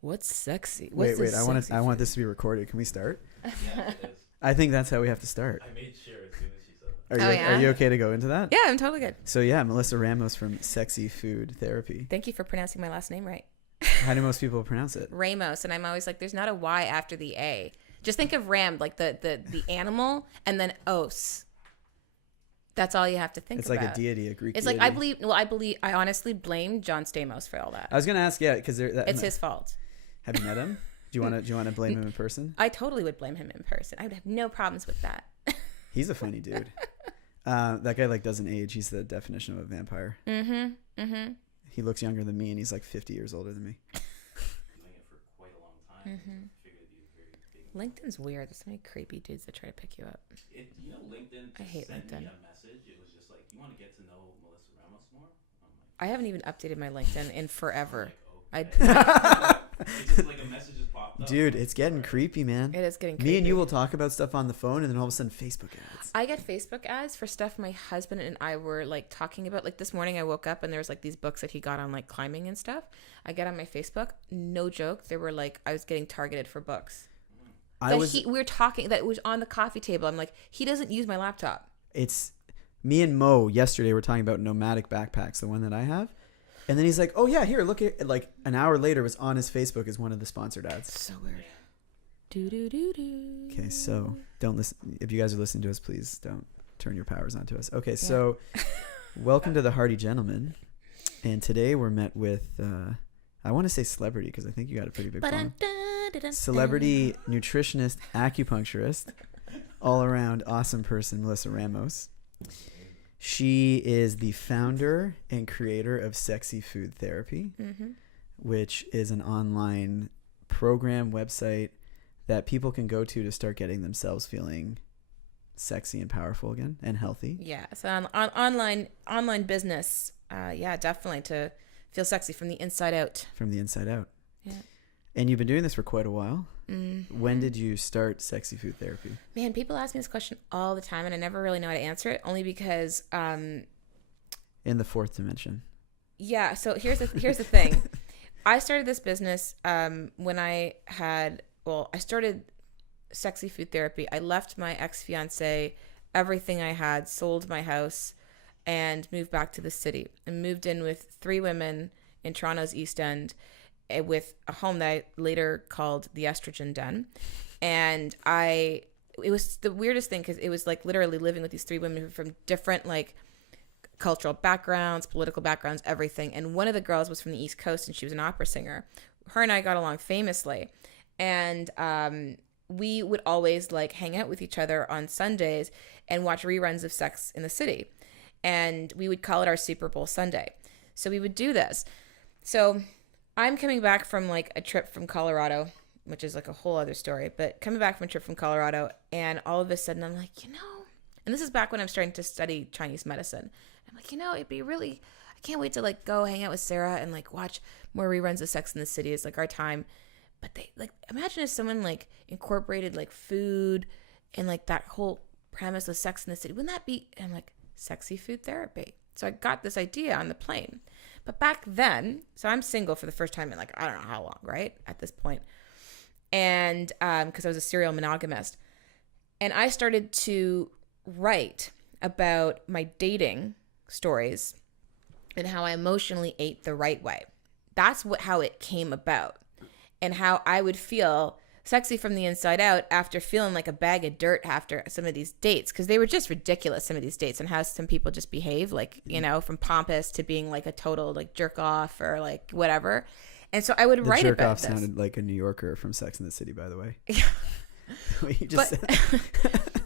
What's sexy? Wait. I want this to be recorded. Can we start? Yeah, it is. I think that's how we have to start. I made sure as soon as she said that. Are you okay to go into that? Yeah, I'm totally good. So yeah, Melissa Ramos from Sexy Food Therapy. Thank you for pronouncing my last name right. How do most people pronounce it? Ramos, and I'm always like, there's not a Y after the A. Just think of Ram, like the animal, and then os. That's all you have to think it's about. It's like a deity, a Greek It's deity. like, I honestly blame John Stamos for all that. I was going to ask, yeah, because it's his fault. Have you met him? Do you want to blame him in person? I totally would blame him in person. I would have no problems with that. He's a funny dude. That guy doesn't age. He's the definition of a vampire. He looks younger than me, and he's like 50 years older than me. Doing it for quite a long time. Figured it'd be a very big. LinkedIn's weird. There's so many creepy dudes that try to pick you up. LinkedIn I hate sent LinkedIn. me a message. It was just like, you want to get to know Melissa Ramos more? I'm like, I haven't even updated my LinkedIn in forever. okay. It's just like a message just popped up. Dude, it's getting creepy, man. It is getting creepy. Me and you will talk about stuff on the phone, and then all of a sudden, Facebook ads. I get Facebook ads for stuff my husband and I were like talking about. Like this morning I woke up and there was like these books that he got on like climbing and stuff. I get on my Facebook, no joke. They were like, I was getting targeted for books. We were talking, that was on the coffee table. I'm like, he doesn't use my laptop. It's me and Mo yesterday were talking about nomadic backpacks, the one that I have. And then he's like, oh yeah, here, look at, like an hour later was on his Facebook as one of the sponsored ads. So weird. Do do do do. Okay, so don't listen. If you guys are listening to us, please don't turn your powers onto us. Okay, so welcome to the Hearty Gentlemen. And today we're met with, I want to say celebrity because I think you got a pretty big following. Celebrity nutritionist, acupuncturist, all around awesome person, Melissa Ramos. She is the founder and creator of Sexy Food Therapy, which is an online program website that people can go to start getting themselves feeling sexy and powerful again and healthy. Yeah, so online business, definitely to feel sexy from the inside out. From the inside out. Yeah. And you've been doing this for quite a while. When did you start Sexy Food Therapy? Man, people ask me this question all the time, and I never really know how to answer it, only because... in the fourth dimension. Yeah, so here's the thing. I started this business when I started Sexy Food Therapy. I left my ex-fiance, everything I had, sold my house, and moved back to the city. And moved in with 3 women in Toronto's East End, with a home that I later called the Estrogen Den. And it was the weirdest thing because it was like literally living with these 3 women from different like cultural backgrounds, political backgrounds, everything. And one of the girls was from the East Coast and she was an opera singer. Her and I got along famously. And we would always like hang out with each other on Sundays and watch reruns of Sex in the City. And we would call it our Super Bowl Sunday. So we would do this. So I'm coming back from like a trip from Colorado, which is like a whole other story, but coming back from a trip from Colorado, and all of a sudden I'm like, and this is back when I'm starting to study Chinese medicine. I'm like, it'd be really, I can't wait to like go hang out with Sarah and like watch more reruns of Sex in the City. It's like our time. But they like, imagine if someone like incorporated like food and like that whole premise of Sex in the City. Wouldn't that be, and I'm like, Sexy Food Therapy. So I got this idea on the plane. But back then, so I'm single for the first time in like, I don't know how long, right? At this point. And because I was a serial monogamist. And I started to write about my dating stories and how I emotionally ate the right way. That's how it came about. And how I would feel sexy from the inside out after feeling like a bag of dirt after some of these dates, because they were just ridiculous, some of these dates, and how some people just behave, like, from pompous to being like a total like jerk off or like whatever. And so I would write about this. The jerk off sounded like a New Yorker from Sex and the City, by the way. What you just said.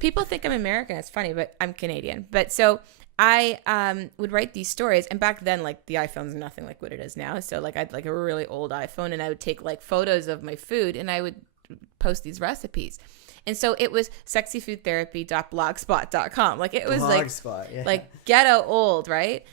People think I'm American. It's funny, but I'm Canadian. But so I would write these stories, and back then like the iPhone's nothing like what it is now. So like I'd like a really old iPhone, and I would take like photos of my food, and I would post these recipes. And so it was sexyfoodtherapy.blogspot.com. Like it was like ghetto old, right?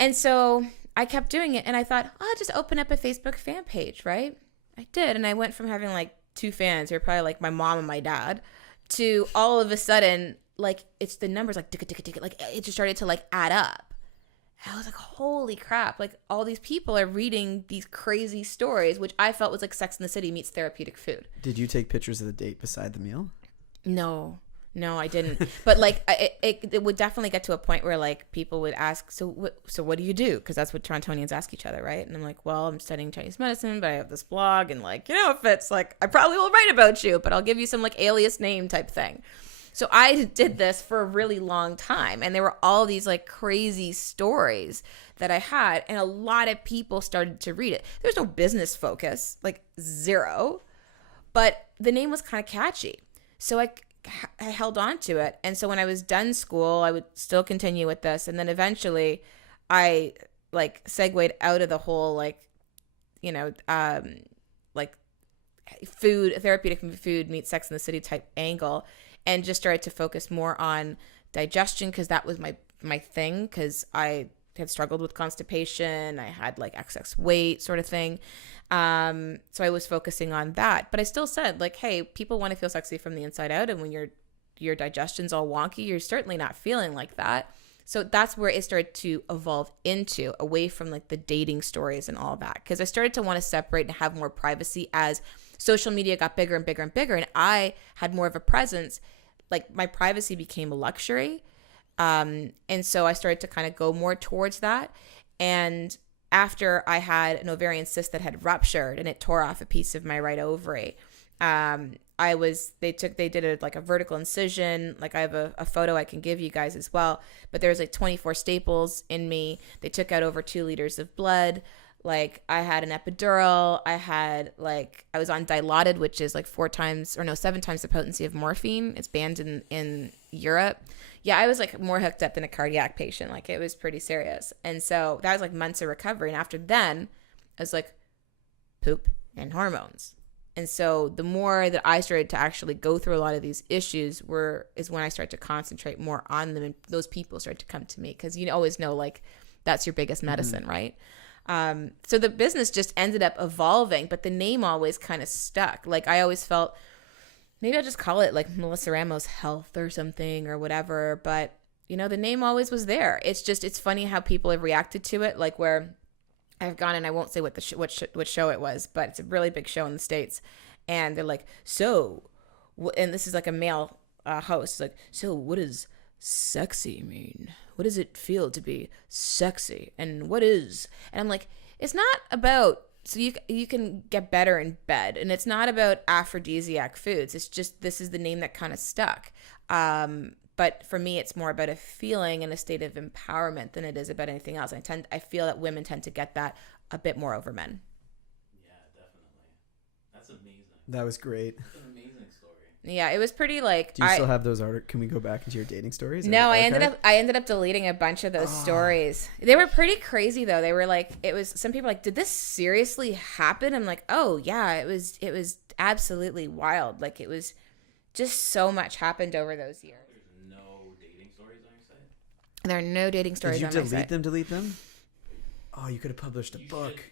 And so I kept doing it, and I thought, I'll just open up a Facebook fan page, right? I did, and I went from having like 2 fans who are probably like my mom and my dad to all of a sudden like it's the numbers like like it just started to like add up. And I was like, holy crap. Like, all these people are reading these crazy stories, which I felt was like Sex in the City meets therapeutic food. Did you take pictures of the date beside the meal? No, I didn't. But like, it would definitely get to a point where like people would ask, so what do you do? Because that's what Torontonians ask each other, right? And I'm like, well, I'm studying Chinese medicine, but I have this blog, and like, if it's like, I probably will write about you, but I'll give you some like alias name type thing. So I did this for a really long time, and there were all these like crazy stories that I had, and a lot of people started to read it. There's no business focus, like zero, but the name was kind of catchy. So I held on to it. And so when I was done school, I would still continue with this. And then eventually I like segued out of the whole, like, like food, therapeutic food meets Sex in the City type angle, and just started to focus more on digestion, because that was my thing, because I had struggled with constipation. I had like excess weight sort of thing. So I was focusing on that, but I still said like, hey, people want to feel sexy from the inside out. And when your digestion's all wonky, you're certainly not feeling like that. So that's where it started to evolve into, away from like the dating stories and all that. Cause I started to want to separate and have more privacy as social media got bigger and bigger and bigger. And I had more of a presence. Like, my privacy became a luxury. And so I started to kind of go more towards that. And after I had an ovarian cyst that had ruptured and it tore off a piece of my right ovary, they did a vertical incision. Like, I have a photo I can give you guys as well, but there's like 24 staples in me. They took out over 2 liters of blood. Like, I had an epidural. I was on Dilaudid, which is like 7 times the potency of morphine. It's banned in Europe. Yeah, I was like more hooked up than a cardiac patient. Like, it was pretty serious. And so that was like months of recovery. And after then, I was like, poop and hormones. And so the more that I started to actually go through a lot of these issues is when I started to concentrate more on them. And those people started to come to me, because you always know, like, that's your biggest medicine, right? So the business just ended up evolving, but the name always kind of stuck. Like, I always felt, maybe I'll just call it like Melissa Ramos Health or something or whatever. But, the name always was there. It's funny how people have reacted to it. Like, where I've gone, and I won't say what what show it was, but it's a really big show in the States. And they're like, and this is like a male host. Like, so what does sexy mean? What does it feel to be sexy? And what is? And I'm like, it's not about, so you can get better in bed, and it's not about aphrodisiac foods. It's just, this is the name that kind of stuck. But for me, it's more about a feeling and a state of empowerment than it is about anything else. I feel that women tend to get that a bit more over men. Yeah, definitely. That's amazing. That was great. That's an amazing story. Yeah, it was pretty like. Do you still have those articles? Can we go back into your dating stories? No, I ended up deleting a bunch of those stories. They were pretty crazy though. They were like, it was, some people like, did this seriously happen? I'm like, oh yeah, it was absolutely wild. Like, it was just so much happened over those years. There's no dating stories on your site? There are no dating stories on my site. Did you delete them? Oh, you could have published a book.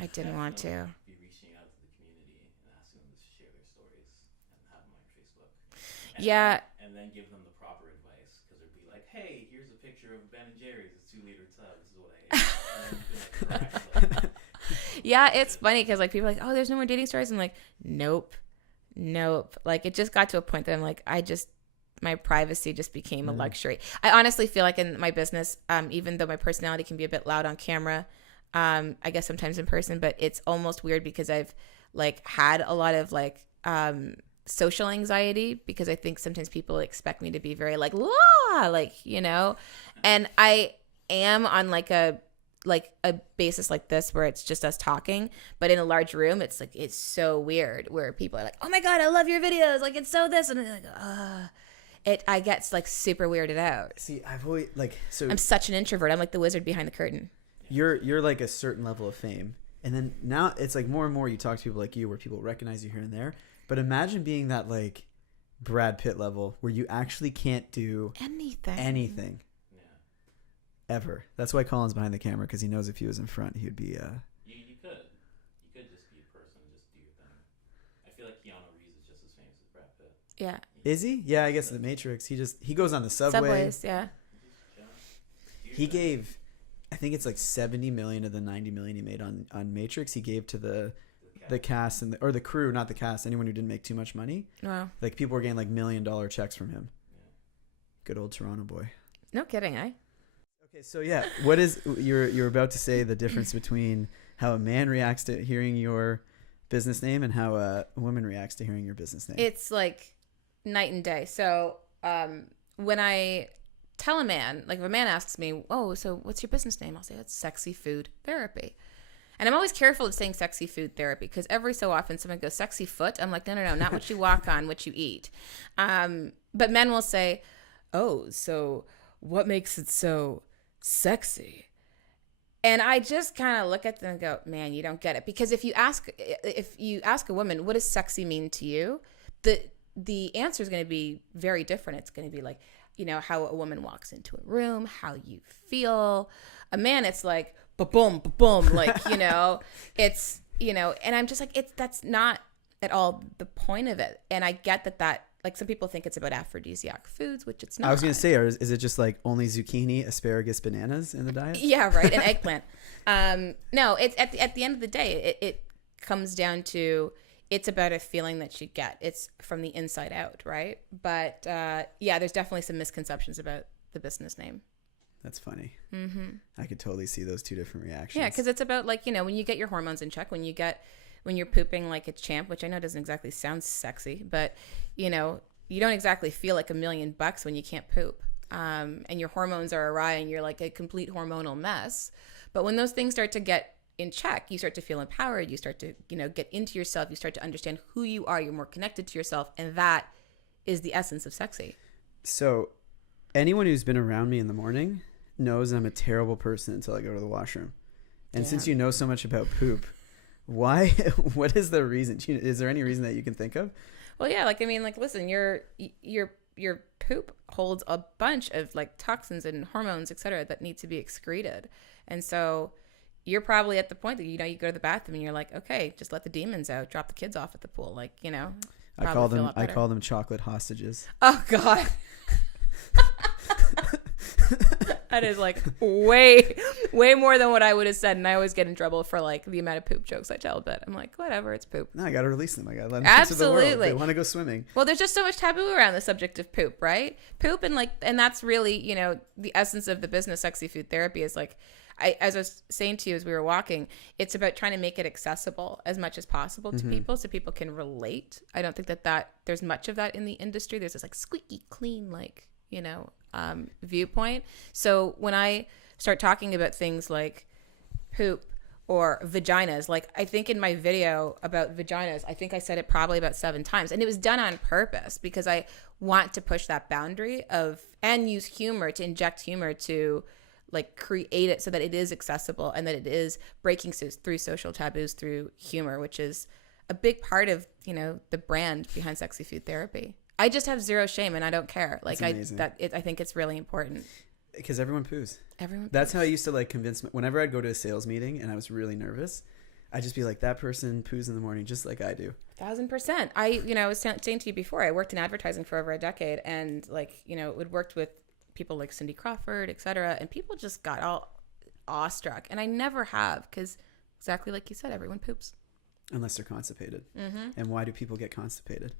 I didn't want to. Be reaching out to the community and asking them to share their stories and have them on your Facebook. And then give them the proper advice, because it'd be like, hey, here's a picture of Ben and Jerry's. It's 2-liter tub. This is what I ate. And then you can like crash, like, yeah, it's funny because like people are like, oh, there's no more dating stories. I'm like, nope. Like, it just got to a point that I'm like, my privacy just became a luxury. I honestly feel like in my business, even though my personality can be a bit loud on camera, I guess sometimes in person, but it's almost weird because I've like had a lot of like social anxiety, because I think sometimes people expect me to be very like, like, and I am on like a basis like this where it's just us talking, but in a large room, it's like, it's so weird where people are like, oh my God, I love your videos. Like, it's so this. And I'm like, I get like super weirded out. See, I've always so I'm such an introvert. I'm like the wizard behind the curtain. You're like a certain level of fame. And then now it's like more and more you talk to people like you where people recognize you here and there. But imagine being that like Brad Pitt level where you actually can't do anything. Ever. That's why Colin's behind the camera, because he knows if he was in front, he would be. You could just be a person and just do your thing. I feel like Keanu Reeves is just as famous as Brad Pitt. Yeah. Is he? Yeah, I guess The Matrix. He goes on the subway. Subways, yeah. Do your He gave, I think it's like 70 million of the 90 million he made on Matrix. He gave to the cast and or the crew, not the cast, anyone who didn't make too much money. Wow. Like people were getting like $1 million checks from him. Good old Toronto boy. No kidding, eh? Okay, so yeah, what is you're about to say the difference between how a man reacts to hearing your business name and how a woman reacts to hearing your business name? It's like night and day. So when I tell a man, like if a man asks me, oh, so what's your business name? I'll say it's Sexy Food Therapy. And I'm always careful of saying sexy food therapy because every so often someone goes, sexy foot? I'm like, no, not what you walk on, what you eat. But men will say, oh, so what makes it so sexy? And I just kind of look at them and go, man, you don't get it. Because if you ask a woman, what does sexy mean to you? The answer is going to be very different. It's going to be like, how a woman walks into a room, how you feel. A man, it's like, ba-boom, ba-boom, like, it's, and I'm just like, that's not at all the point of it. And I get that like some people think it's about aphrodisiac foods, which it's not. I was going to say, or is it just like only zucchini, asparagus, bananas in the diet? Yeah, right. And eggplant. No, it's at the end of the day, it comes down to, it's about a feeling that you get. It's from the inside out, right? But yeah, there's definitely some misconceptions about the business name. That's funny. Mm-hmm. I could totally see those two different reactions. Yeah, because it's about like, when you get your hormones in check, when you're pooping like a champ, which I know doesn't exactly sound sexy, but you don't exactly feel like $1 million when you can't poop. And your hormones are awry and you're like a complete hormonal mess. But when those things start to get in check, you start to feel empowered. You start to, get into yourself. You start to understand who you are. You're more connected to yourself. And that is the essence of sexy. So anyone who's been around me in the morning knows I'm a terrible person until I go to the washroom. And since you know so much about poop, why, what is the reason? Is there any reason that you can think of? Well, yeah, listen, your poop holds a bunch of like toxins and hormones, et cetera, that need to be excreted. And so you're probably at the point that, you go to the bathroom and you're like, okay, just let the demons out, drop the kids off at the pool. Like, I call them chocolate hostages. Oh God. That is like way more than what I would have said. And I always get in trouble for like the amount of poop jokes I tell, but I'm like, whatever, it's poop. No, I got to release them. I got to let them Absolutely. to the world. They want to go swimming. Well, there's just so much taboo around the subject of poop, right? Poop and that's really, the essence of the business Sexy Food Therapy is like, as I was saying to you as we were walking, it's about trying to make it accessible as much as possible to people so people can relate. I don't think that there's much of that in the industry. There's this like squeaky clean, like, viewpoint. So when I start talking about things like poop or vaginas, like I think in my video about vaginas, I think I said it probably about 7 times, and it was done on purpose because I want to push that boundary and use humor to inject humor to like create it so that it is accessible and that it is breaking through social taboos through humor, which is a big part of, the brand behind Sexy Food Therapy. I just have zero shame and I don't care. Like I think it's really important. Because everyone poos. That's how I used to like convince whenever I'd go to a sales meeting and I was really nervous, I'd just be like, that person poos in the morning just like I do. 1,000%. I was saying to you before, I worked in advertising for over a decade and like, would worked with people like Cindy Crawford, et cetera, and people just got all awestruck. And I never have, because exactly like you said, everyone poops. Unless they're constipated. Mm-hmm. And why do people get constipated?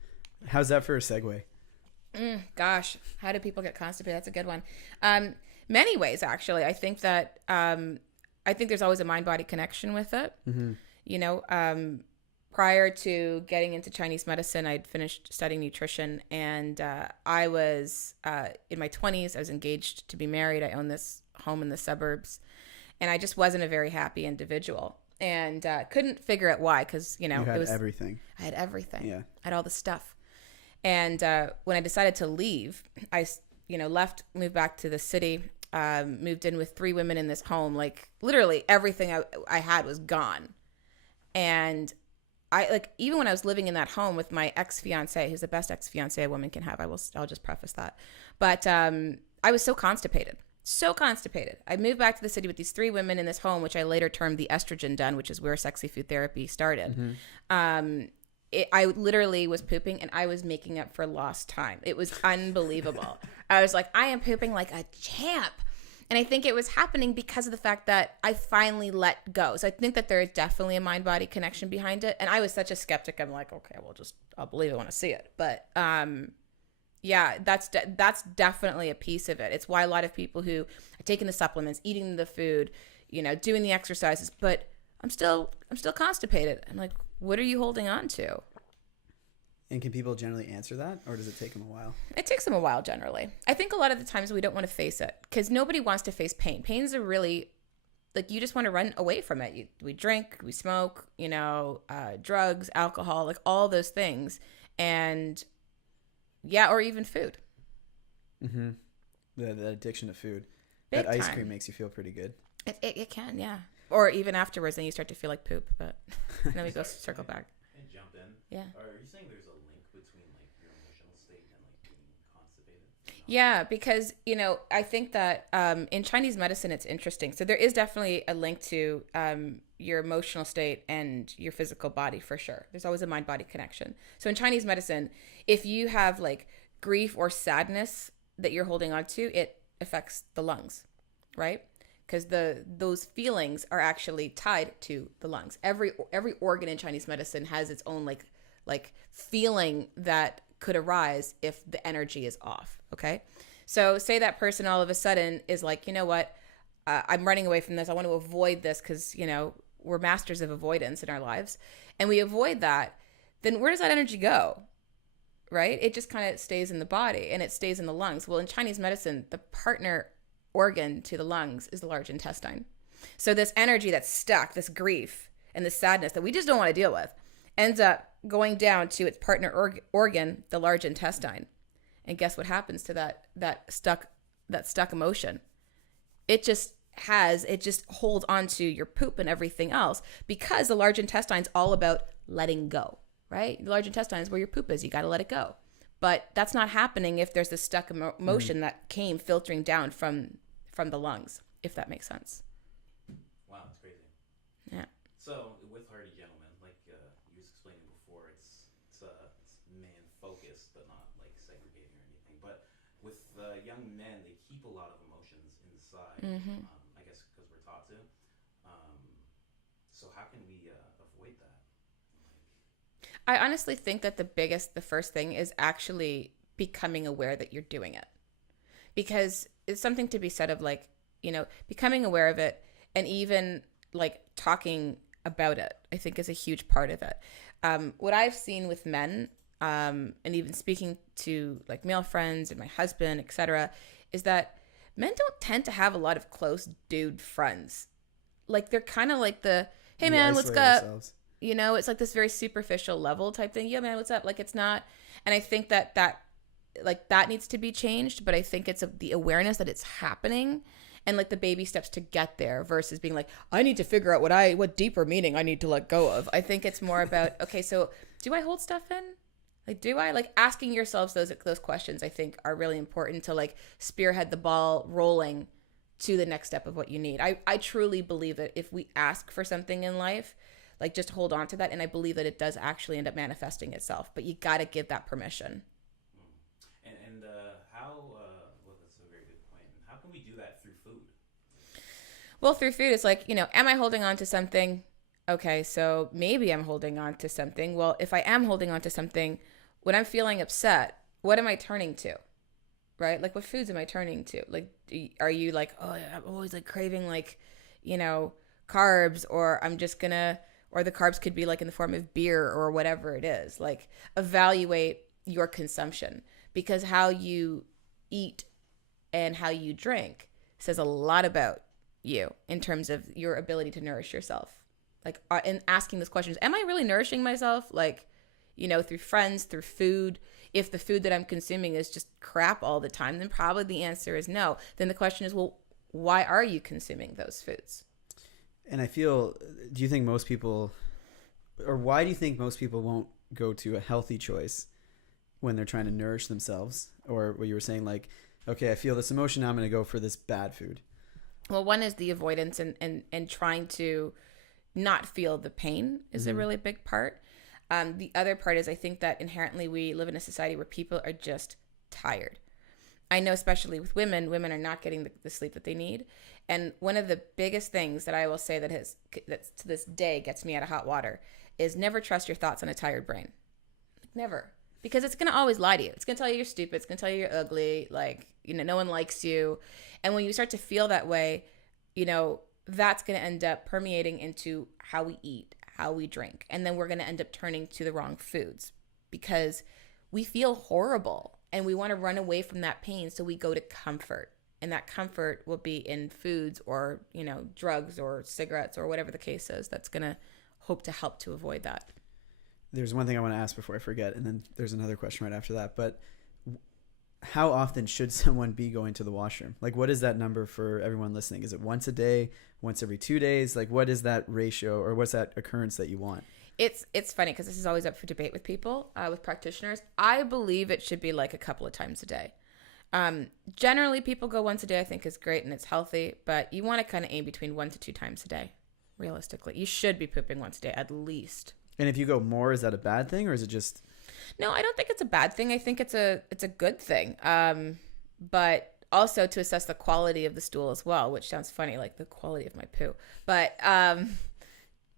How's that for a segue? Gosh, how do people get constipated? That's a good one. Many ways, actually. I think that I think there's always a mind-body connection with it. Mm-hmm. Prior to getting into Chinese medicine, I'd finished studying nutrition, and I was in my 20s. I was engaged to be married. I owned this home in the suburbs, and I just wasn't a very happy individual, and couldn't figure out why. Because it was everything. I had everything. Yeah, I had all the stuff. And when I decided to leave, I left, moved back to the city, moved in with 3 women in this home. Like literally everything I had was gone, and even when I was living in that home with my ex-fiance, who's the best ex-fiance a woman can have. I'll just preface that. But I was so constipated. I moved back to the city with these 3 women in this home, which I later termed the estrogen den, which is where Sexy Food Therapy started. Mm-hmm. I literally was pooping and I was making up for lost time. It was unbelievable. I was like, I am pooping like a champ. And I think it was happening because of the fact that I finally let go. So I think that there is definitely a mind-body connection behind it. And I was such a skeptic. I'm like, okay, well, I'll believe it when I see it. But yeah, that's definitely a piece of it. It's why a lot of people who are taking the supplements, eating the food, doing the exercises, but I'm still constipated. I'm like, what are you holding on to? And can people generally answer that, or does it take them a while? It takes them a while generally. I think a lot of the times we don't want to face it because nobody wants to face pain. Pain's a really, like, you just want to run away from it. We drink, we smoke, drugs, alcohol, like all those things. And yeah, or even food. Mm-hmm. The addiction to food. Big that ice time. cream makes you feel pretty good. It can, yeah. Or even afterwards, then you start to feel like poop, but then we go circle back. And jump in. Yeah. Are you saying there's a link between like your emotional state and like being constipated? Yeah, because I think that in Chinese medicine it's interesting. So there is definitely a link to your emotional state and your physical body for sure. There's always a mind-body connection. So in Chinese medicine, if you have like grief or sadness that you're holding on to, it affects the lungs, right? Because those feelings are actually tied to the lungs. Every organ in Chinese medicine has its own like feeling that could arise if the energy is off. Okay, so say that person all of a sudden is like, you know what, I'm running away from this. I want to avoid this because we're masters of avoidance in our lives, and we avoid that. Then where does that energy go? Right? It just kind of stays in the body and it stays in the lungs. Well, in Chinese medicine, the partner organ to the lungs is the large intestine. So this energy that's stuck, this grief and this sadness that we just don't want to deal with, ends up going down to its partner organ, the large intestine. And guess what happens to that stuck emotion? It just holds onto your poop and everything else because the large intestine's all about letting go, right? The large intestine is where your poop is. You got to let it go. But that's not happening if there's this stuck emotion that came filtering down from the lungs, if that makes sense. Wow, that's crazy. Yeah. So with Hearty Gentlemen, like you was explaining before, it's man focused, but not like segregating or anything. But with young men, they keep a lot of emotions inside. Mm-hmm. I guess because we're taught to. So how can we avoid that? I honestly think that the first thing is actually becoming aware that you're doing it. Because it's something to be said of like, becoming aware of it and even like talking about it, I think is a huge part of it. What I've seen with men, and even speaking to like male friends and my husband, etc., is that men don't tend to have a lot of close dude friends. Like they're kind of like the, hey man, what's up? It's like this very superficial level type thing. Yeah, man, what's up? Like it's not. And I think that needs to be changed. But I think it's the awareness that it's happening and like the baby steps to get there versus being like, I need to figure out what deeper meaning I need to let go of. I think it's more about, okay, so do I hold stuff in? Like, do I? Like asking yourselves those questions, I think are really important to like spearhead the ball rolling to the next step of what you need. I truly believe that if we ask for something in life, like just hold on to that. And I believe that it does actually end up manifesting itself, but you got to give that permission. And how, well, that's a very good point. How can we do that through food? Well, through food, it's like, am I holding on to something? Okay, so maybe I'm holding on to something. Well, if I am holding on to something, when I'm feeling upset, what am I turning to? Right? Like what foods am I turning to? Like, are you like, oh, I'm always like craving like, carbs, or I'm just gonna, or the carbs could be like in the form of beer or whatever it is. Like evaluate your consumption, because how you eat and how you drink says a lot about you in terms of your ability to nourish yourself. Like, and asking those questions, am I really nourishing myself? Like, through friends, through food. If the food that I'm consuming is just crap all the time, then probably the answer is no. Then the question is, well, why are you consuming those foods? And I feel, do you think most people, or why do you think most people won't go to a healthy choice when they're trying to nourish themselves? Or what you were saying, like, okay, I feel this emotion, now I'm going to go for this bad food. Well, one is the avoidance and trying to not feel the pain is a really big part. The other part is I think that inherently we live in a society where people are just tired. I know especially with women are not getting the sleep that they need. And one of the biggest things that I will say that to this day gets me out of hot water is never trust your thoughts on a tired brain. Never. Because it's going to always lie to you. It's going to tell you you're stupid. It's going to tell you you're ugly. Like, no one likes you. And when you start to feel that way, that's going to end up permeating into how we eat, how we drink. And then we're going to end up turning to the wrong foods because we feel horrible and we want to run away from that pain. So we go to comfort. And that comfort will be in foods or, drugs or cigarettes or whatever the case is that's going to hope to help to avoid that. There's one thing I want to ask before I forget, and then there's another question right after that. But how often should someone be going to the washroom? Like, what is that number for everyone listening? Is it once a day, once every 2 days? Like, what is that ratio or what's that occurrence that you want? It's funny because this is always up for debate with people, with practitioners. I believe it should be like a couple of times a day. Generally, people go once a day, I think is great and it's healthy, but you want to kind of aim between 1 to 2 times a day, realistically. You should be pooping once a day at least. And if you go more, is that a bad thing or is it just... No, I don't think it's a bad thing. I think it's a good thing. But also to assess the quality of the stool as well, which sounds funny, like the quality of my poo. But,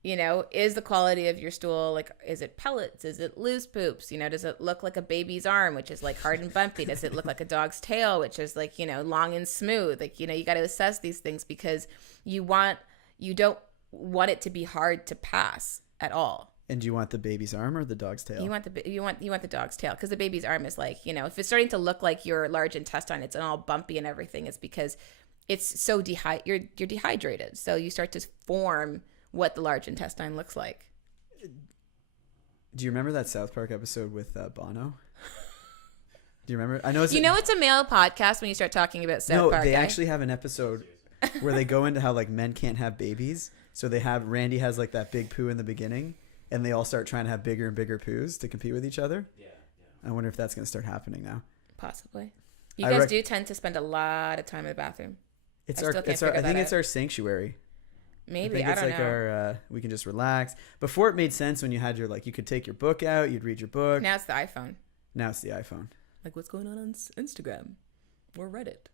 is the quality of your stool, like, is it pellets? Is it loose poops? Does it look like a baby's arm, which is like hard and bumpy? Does it look like a dog's tail, which is like, long and smooth? Like, you got to assess these things because you don't want it to be hard to pass at all. And do you want the baby's arm or the dog's tail? You want the dog's tail because the baby's arm is like, if it's starting to look like your large intestine, it's all bumpy and everything. It's because it's so you're dehydrated. So you start to form what the large intestine looks like. Do you remember that South Park episode with Bono? Do you remember? I know it's it's a male podcast when you start talking about South Park. No, they actually have an episode where they go into how like men can't have babies. So Randy has like that big poo in the beginning. And they all start trying to have bigger and bigger poos to compete with each other. Yeah. I wonder if that's going to start happening now. Possibly. You guys do tend to spend a lot of time in the bathroom. I think it's our sanctuary. Maybe. I don't know. Our we can just relax. Before it made sense when you had you could take your book out, you'd read your book. Now it's the iPhone. Like what's going on Instagram or Reddit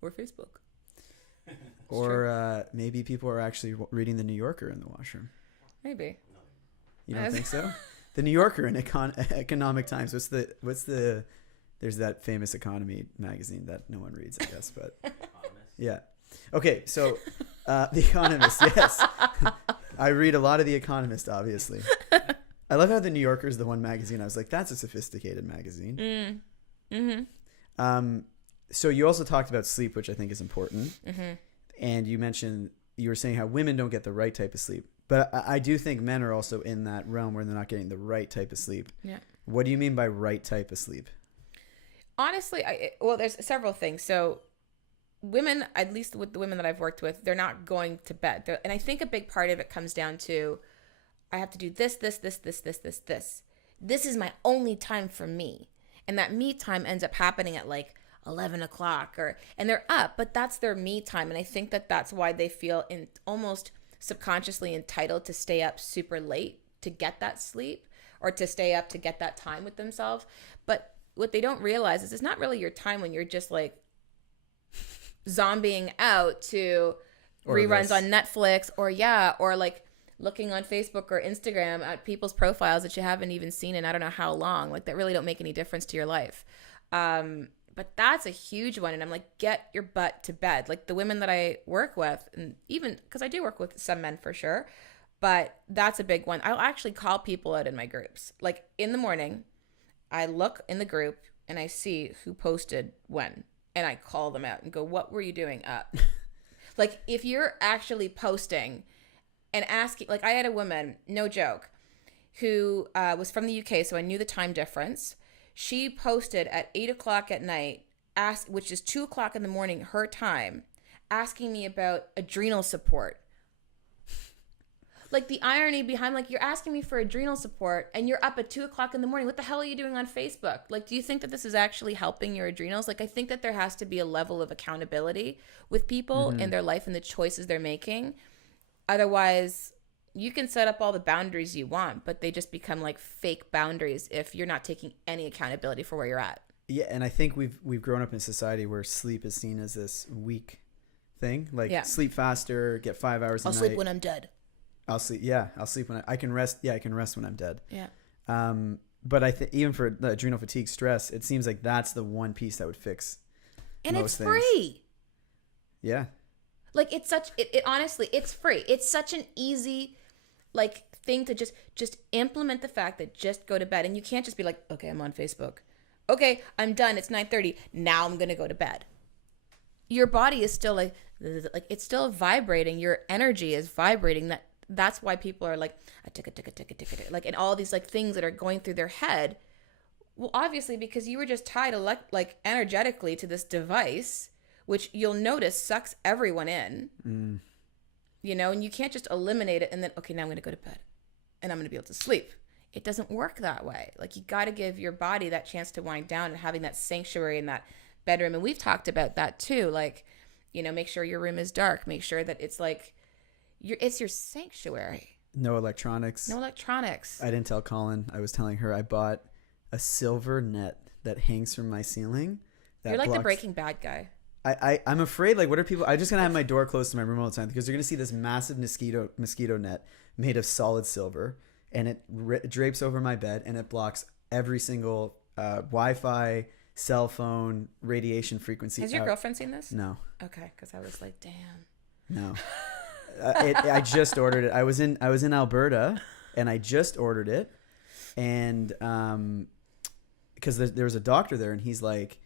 or Facebook. Or maybe people are actually reading the New Yorker in the washroom. Maybe. You don't think so? The New Yorker in Economic Times. What's the? There's that famous economy magazine that no one reads, I guess. But yeah. Okay, so The Economist. Yes, I read a lot of The Economist. Obviously, I love how the New Yorker is the one magazine I was like, that's a sophisticated magazine. So you also talked about sleep, which I think is important, and you were saying how women don't get the right type of sleep. But I do think men are also in that realm where they're not getting the right type of sleep. Yeah. What do you mean by right type of sleep? Honestly, there's several things. So women, at least with the women that I've worked with, they're not going to bed. And I think a big part of it comes down to, I have to do this. This is my only time for me. And that me time ends up happening at like 11 o'clock and they're up, but that's their me time. And I think that's why they feel almost subconsciously entitled to stay up super late to get that sleep or to stay up to get that time with themselves. But what they don't realize is it's not really your time when you're just like zombieing out to reruns on Netflix or like looking on Facebook or Instagram at people's profiles that you haven't even seen in I don't know how long, like that really don't make any difference to your life. But that's a huge one. And I'm like, get your butt to bed. Like the women that I work with, and even because I do work with some men for sure, but that's a big one. I'll actually call people out in my groups. Like in the morning, I look in the group and I see who posted when, and I call them out and go, what were you doing up? Like if you're actually posting and asking, like I had a woman, no joke, who was from the UK. So I knew the time difference. She posted at 8 o'clock at night, which is 2 o'clock in the morning, her time, asking me about adrenal support. Like the irony behind, like you're asking me for adrenal support and you're up at 2 o'clock in the morning. What the hell are you doing on Facebook? Like, do you think that this is actually helping your adrenals? Like, I think that there has to be a level of accountability with people in their life and the choices they're making. Otherwise, you can set up all the boundaries you want, but they just become like fake boundaries if you're not taking any accountability for where you're at. Yeah, and I think we've grown up in a society where sleep is seen as this weak thing. Like sleep faster, get 5 hours a night. I'll sleep when I'm dead. I'll sleep. Yeah, I'll sleep when I can rest. Yeah, I can rest when I'm dead. Yeah. But I think even for the adrenal fatigue, stress, it seems like that's the one piece that would fix. And most it's free. things. Yeah. Like it's such. It honestly, it's free. It's such an easy, like thing to just implement the fact that just go to bed, and you can't just be like, okay, I'm on Facebook. Okay, I'm done. It's 9:30. Now I'm gonna go to bed. Your body is still like it's still vibrating. Your energy is vibrating. That's why people are like a tick, like, and all these like things that are going through their head. Well, obviously because you were just tied like energetically to this device, which you'll notice sucks everyone in. You know, and you can't just eliminate it and then okay, now I'm gonna go to bed, and I'm gonna be able to sleep. It doesn't work that way. Like you got to give your body that chance to wind down and having that sanctuary in that bedroom. And we've talked about that too. Like, you know, make sure your room is dark. Make sure that it's like it's your sanctuary. No electronics. No electronics. I didn't tell Colin. I was telling her I bought a silver net that hangs from my ceiling. You're like the Breaking Bad guy. I'm afraid, like, what are people? I'm just going to have my door closed to my room all the time because they're going to see this massive mosquito net made of solid silver. And it drapes over my bed, and it blocks every single Wi-Fi, cell phone, radiation frequency. Has your girlfriend seen this? No. Okay, because I was like, damn. No. I just ordered it. I was in Alberta, and I just ordered it, and because there was a doctor there, and he's like,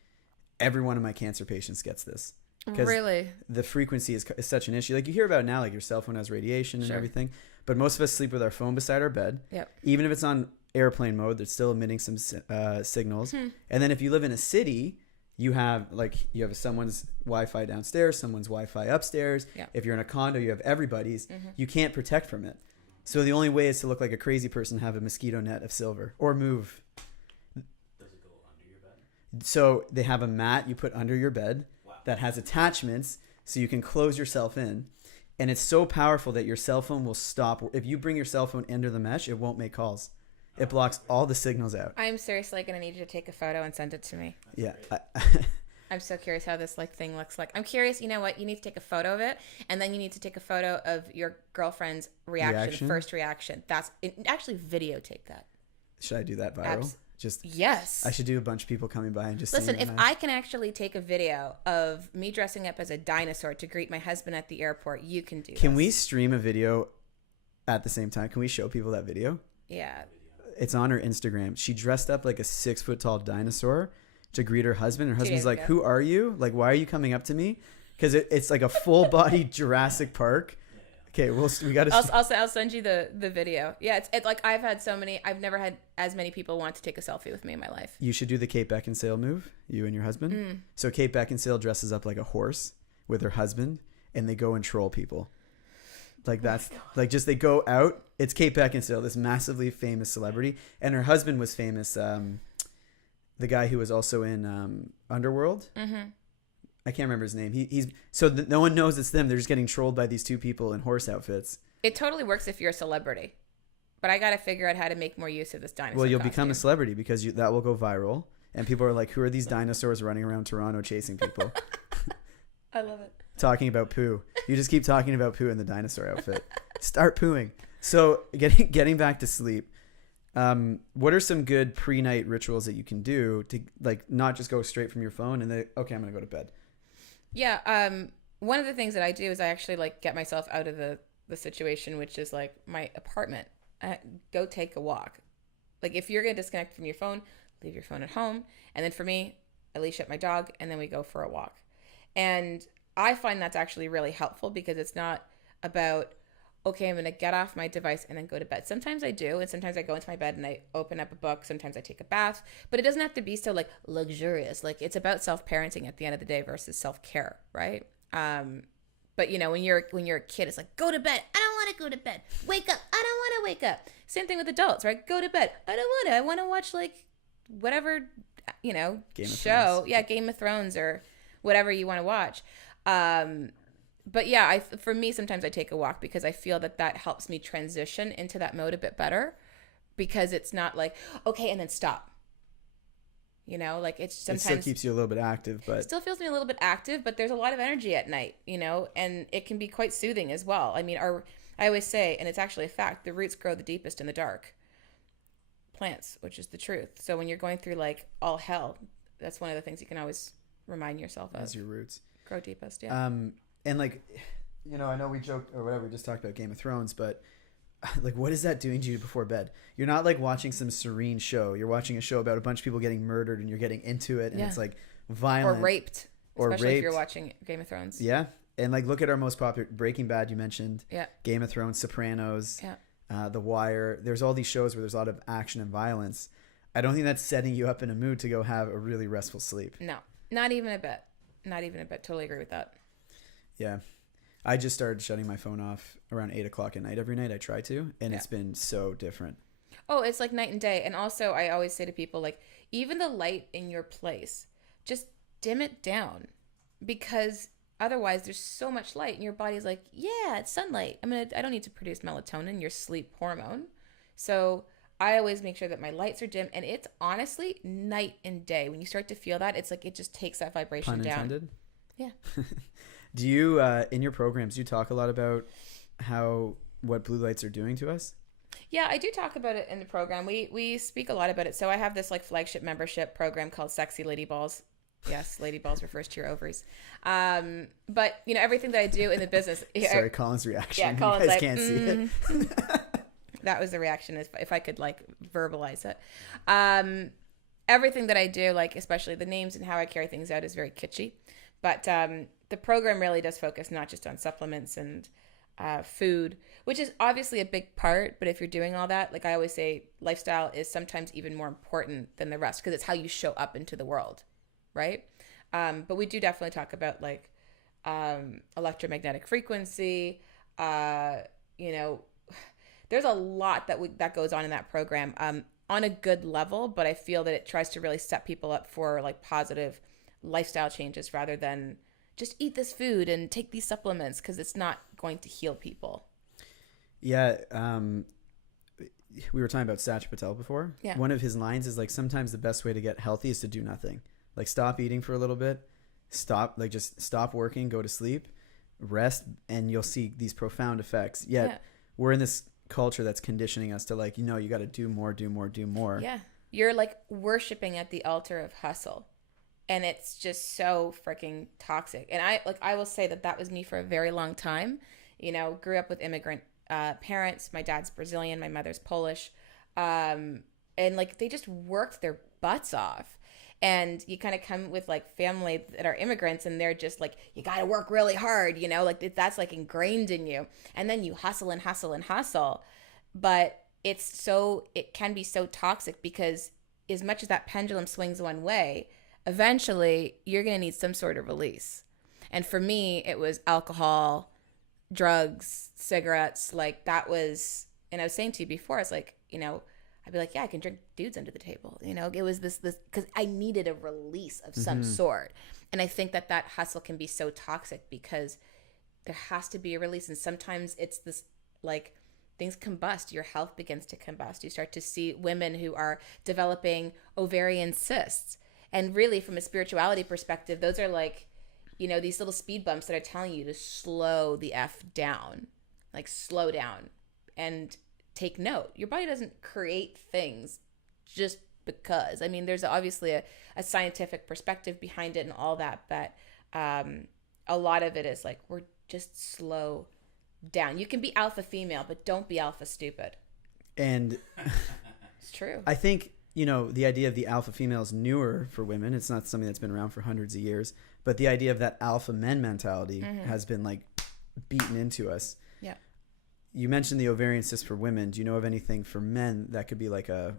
every one of my cancer patients gets this. Really? The frequency is such an issue. Like you hear about now, like your cell phone has radiation and everything. But most of us sleep with our phone beside our bed. Yep. Even if it's on airplane mode, they're still emitting some signals. And then if you live in a city, you have someone's Wi-Fi downstairs, someone's Wi-Fi upstairs. Yep. If you're in a condo, you have everybody's. You can't protect from it. So the only way is to look like a crazy person, have a mosquito net of silver, or move. Does it go under your bed? So they have a mat you put under your bed that has attachments so you can close yourself in. And it's so powerful that your cell phone will stop. If you bring your cell phone into the mesh, it won't make calls. It blocks all the signals out. I'm seriously going to need you to take a photo and send it to me. Yeah. I'm so curious how this like thing looks like. I'm curious, you know what? You need to take a photo of it, and then you need to take a photo of your girlfriend's reaction? First reaction. Actually videotape that. Should I do that viral? Yes. I should do a bunch of people coming by and just listen. If I can actually take a video of me dressing up as a dinosaur to greet my husband at the airport, you can do. Can we stream a video at the same time? Can we show people that video? Yeah. It's on her Instagram. She dressed up like a 6 foot tall dinosaur to greet her husband. Her husband's like, "Who are you? Like, why are you coming up to me?" Because it's like a full body Jurassic Park. Okay, we got to. I'll send you the video. Yeah, it's like I've never had as many people want to take a selfie with me in my life. You should do the Kate Beckinsale move, you and your husband. So Kate Beckinsale dresses up like a horse with her husband, and they go and troll people. Like that's like just they go out. It's Kate Beckinsale, this massively famous celebrity, and her husband was famous. The guy who was also in Underworld. I can't remember his name. No one knows it's them. They're just getting trolled by these two people in horse outfits. It totally works if you're a celebrity, but I got to figure out how to make more use of this dinosaur. Well, you'll become a celebrity because that will go viral, and people are like, "Who are these dinosaurs running around Toronto chasing people?" I love it. Talking about poo. You just keep talking about poo in the dinosaur outfit. Start pooing. So getting back to sleep. What are some good pre-night rituals that you can do to like not just go straight from your phone and then okay, I'm gonna go to bed? Yeah. One of the things that I do is I actually like get myself out of the situation, which is like my apartment. Go take a walk. Like if you're gonna disconnect from your phone, leave your phone at home. And then for me, I leash up my dog and then we go for a walk. And I find that's actually really helpful because it's not about, okay, I'm going to get off my device and then go to bed. Sometimes I do, and sometimes I go into my bed and I open up a book. Sometimes I take a bath, but it doesn't have to be so like luxurious. Like it's about self-parenting at the end of the day versus self-care, right? But you know, when you're a kid, it's like, go to bed. I don't want to go to bed. Wake up. I don't want to wake up. Same thing with adults, right? Go to bed. I don't want to. I want to watch like whatever, you know, show. Yeah, Game of Thrones or whatever you want to watch. But yeah, for me, sometimes I take a walk because I feel that helps me transition into that mode a bit better because it's not like, okay, and then stop. You know, like it's It still sometimes keeps you a little bit active, but still feels me a little bit active, but there's a lot of energy at night, you know, and it can be quite soothing as well. I mean, I always say, and it's actually a fact, the roots grow the deepest in the dark. Plants, which is the truth. So when you're going through like all hell, that's one of the things you can always remind yourself of. as your roots Grow deepest, yeah. And like, you know, I know we joked or whatever, we just talked about Game of Thrones, but like, what is that doing to you before bed? You're not like watching some serene show. You're watching a show about a bunch of people getting murdered, and you're getting into it, and it's like violent or raped, especially if you're watching Game of Thrones. Yeah, and like, look at our most popular Breaking Bad. You mentioned Game of Thrones, Sopranos, The Wire. There's all these shows where there's a lot of action and violence. I don't think that's setting you up in a mood to go have a really restful sleep. No, not even a bit. Not even a bit. Totally agree with that. Yeah. I just started shutting my phone off around 8 o'clock at night every night. I try to, and it's been so different. Oh, it's like night and day. And also, I always say to people, like, even the light in your place, just dim it down, because otherwise there's so much light and your body's like, yeah, it's sunlight. I don't need to produce melatonin, your sleep hormone. So I always make sure that my lights are dim, and it's honestly night and day. When you start to feel that, it's like it just takes that vibration down. Pun intended? Yeah. Do you, in your programs, you talk a lot about what blue lights are doing to us? Yeah, I do talk about it in the program. We speak a lot about it. So I have this like flagship membership program called Sexy Lady Balls. Yes, Lady Balls refers to your ovaries. But you know, everything that I do in the business. Sorry, Colin's reaction. Yeah, Colin's you guys like, can't see it. That was the reaction, if I could like verbalize it. Everything that I do, like especially the names and how I carry things out, is very kitschy. But the program really does focus not just on supplements and food, which is obviously a big part. But if you're doing all that, like I always say, lifestyle is sometimes even more important than the rest, because it's how you show up into the world, right? But we do definitely talk about like electromagnetic frequency. You know, there's a lot that goes on in that program on a good level, but I feel that it tries to really set people up for like positive lifestyle changes rather than just eat this food and take these supplements, because it's not going to heal people. Yeah. We were talking about Satya Patel before. Yeah. One of his lines is like, sometimes the best way to get healthy is to do nothing. Like, stop eating for a little bit, just stop working, go to sleep, rest, and you'll see these profound effects. Yet we're in this culture that's conditioning us to like, you know, you got to do more, do more, do more. Yeah. You're like worshiping at the altar of hustle. And it's just so freaking toxic. And I will say that was me for a very long time. You know, grew up with immigrant parents. My dad's Brazilian, my mother's Polish. And like they just worked their butts off. And you kind of come with like family that are immigrants, and they're just like, you got to work really hard, you know, like that's like ingrained in you. And then you hustle and hustle and hustle. But it can be so toxic, because as much as that pendulum swings one way, eventually you're going to need some sort of release. And for me, it was alcohol, drugs, cigarettes. Like that was, and I was saying to you before, it's like, you know, I'd be like, yeah, I can drink dudes under the table. You know, it was this, because I needed a release of some sort. And I think that hustle can be so toxic, because there has to be a release. And sometimes it's this, like, things combust. Your health begins to combust. You start to see women who are developing ovarian cysts. And really, from a spirituality perspective, those are like, you know, these little speed bumps that are telling you to slow the F down. Like, slow down and take note. Your body doesn't create things just because. I mean, there's obviously a scientific perspective behind it and all that. But a lot of it is like, we're just slow down. You can be alpha female, but don't be alpha stupid. And it's true. I think, you know, the idea of the alpha female is newer for women. It's not something that's been around for hundreds of years. But the idea of that alpha men mentality has been like beaten into us. Yeah. You mentioned the ovarian cyst for women. Do you know of anything for men that could be like a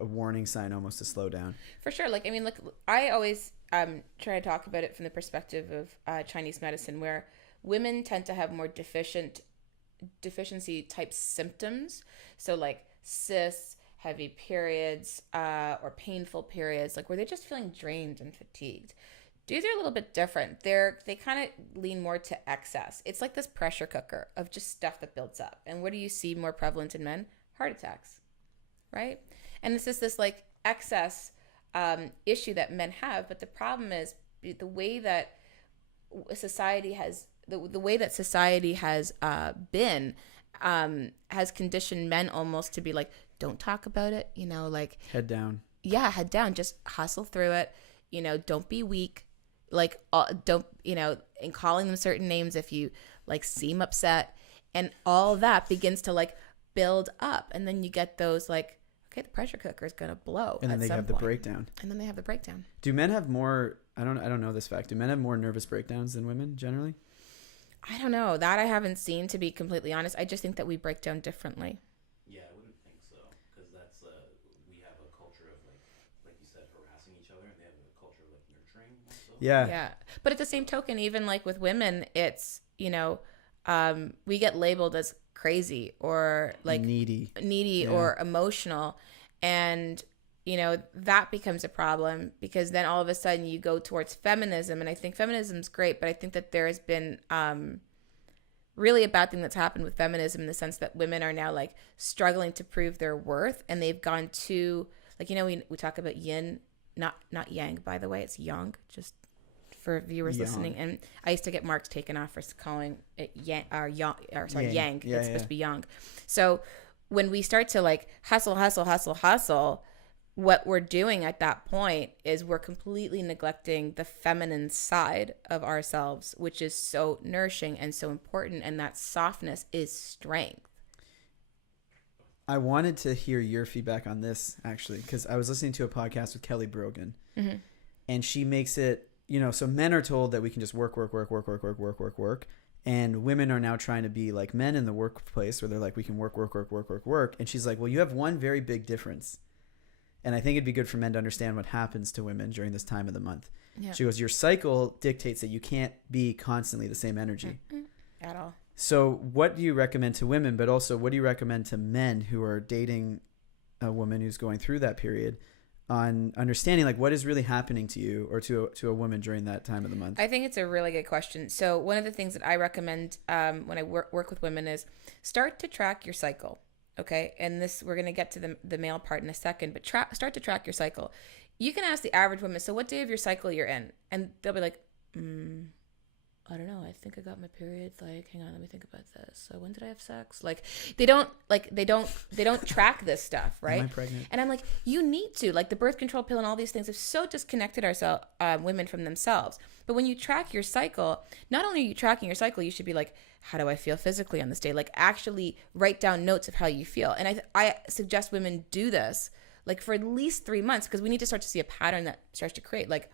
warning sign almost to slow down? For sure. Like, I mean, look, I always try to talk about it from the perspective of Chinese medicine, where women tend to have more deficiency type symptoms. So like cysts, heavy periods, or painful periods, like where they're just feeling drained and fatigued. Dudes are a little bit different. They kind of lean more to excess. It's like this pressure cooker of just stuff that builds up. And what do you see more prevalent in men? Heart attacks, right? And it's just this like excess issue that men have. But the problem is the way that society has been has conditioned men almost to be like, don't talk about it, like head down. Yeah, head down. Just hustle through it. Don't be weak. Like, don't, and calling them certain names if you like seem upset, and all that begins to like build up, and then you get those like, okay, the pressure cooker is gonna blow, and then they have the breakdown. Do men have more? I don't know this fact. Do men have more nervous breakdowns than women generally? I don't know. That I haven't seen, to be completely honest. I just think that we break down differently. Yeah, I wouldn't think so, because that's we have a culture of like you said, harassing each other, and they have a culture of like nurturing. Also. Yeah. But at the same token, even like with women, it's we get labeled as crazy or like needy yeah. or emotional, and that becomes a problem, because then all of a sudden you go towards feminism, and I think feminism's great, but I think that there has been really a bad thing that's happened with feminism, in the sense that women are now like struggling to prove their worth, and they've gone to like, we talk about yin, not yang, by the way, it's yang, just for viewers listening. And I used to get marks taken off for calling it yang. Yang. Yeah, it's supposed to be yang. So when we start to like hustle, what we're doing at that point is we're completely neglecting the feminine side of ourselves, which is so nourishing and so important. And that softness is strength. I wanted to hear your feedback on this, actually, because I was listening to a podcast with Kelly Brogan, mm-hmm. and she makes it, so men are told that we can just work. And women are now trying to be like men in the workplace, where they're like, we can work. And she's like, well, you have one very big difference. And I think it'd be good for men to understand what happens to women during this time of the month. Yeah. She goes, your cycle dictates that you can't be constantly the same energy. At all. So what do you recommend to women, but also what do you recommend to men who are dating a woman who's going through that period, on understanding like what is really happening to you or to a woman during that time of the month? I think it's a really good question. So one of the things that I recommend when I work with women is start to track your cycle. Okay. And we're going to get to the male part in a second, but start to track your cycle. You can ask the average woman, so what day of your cycle you're in? And they'll be like, I don't know. I think I got my period. Like, hang on, let me think about this. So when did I have sex? Like, they don't track this stuff, right? Am I pregnant? And I'm like, you need to. Like, the birth control pill and all these things have so disconnected women from themselves. But when you track your cycle, not only are you tracking your cycle, you should be like, how do I feel physically on this day? Like, actually write down notes of how you feel. And I suggest women do this, like, for at least 3 months, because we need to start to see a pattern that starts to create. Like,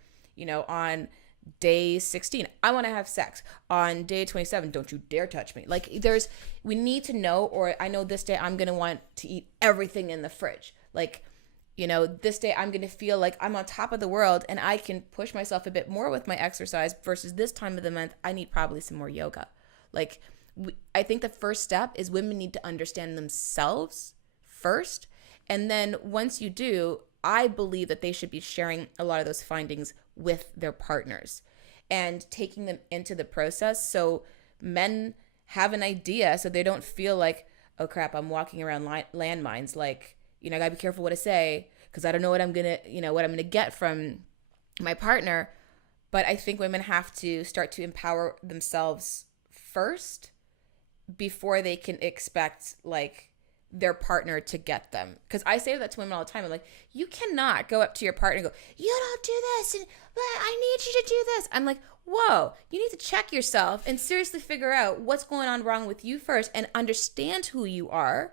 on day 16, I want to have sex. On day 27, don't you dare touch me. Like, we need to know, or I know this day I'm going to want to eat everything in the fridge. Like, this day I'm going to feel like I'm on top of the world and I can push myself a bit more with my exercise, versus this time of the month, I need probably some more yoga. Like, I think the first step is women need to understand themselves first. And then once you do, I believe that they should be sharing a lot of those findings with their partners and taking them into the process, so men have an idea, so they don't feel like, oh crap, I'm walking around landmines. Like, I gotta be careful what I say, because I don't know what I'm gonna get from my partner. But I think women have to start to empower themselves first before they can expect like their partner to get them. Because I say that to women all the time. I'm like, you cannot go up to your partner and go, you don't do this, and I need you to do this. I'm like, whoa, you need to check yourself and seriously figure out what's going on wrong with you first, and understand who you are.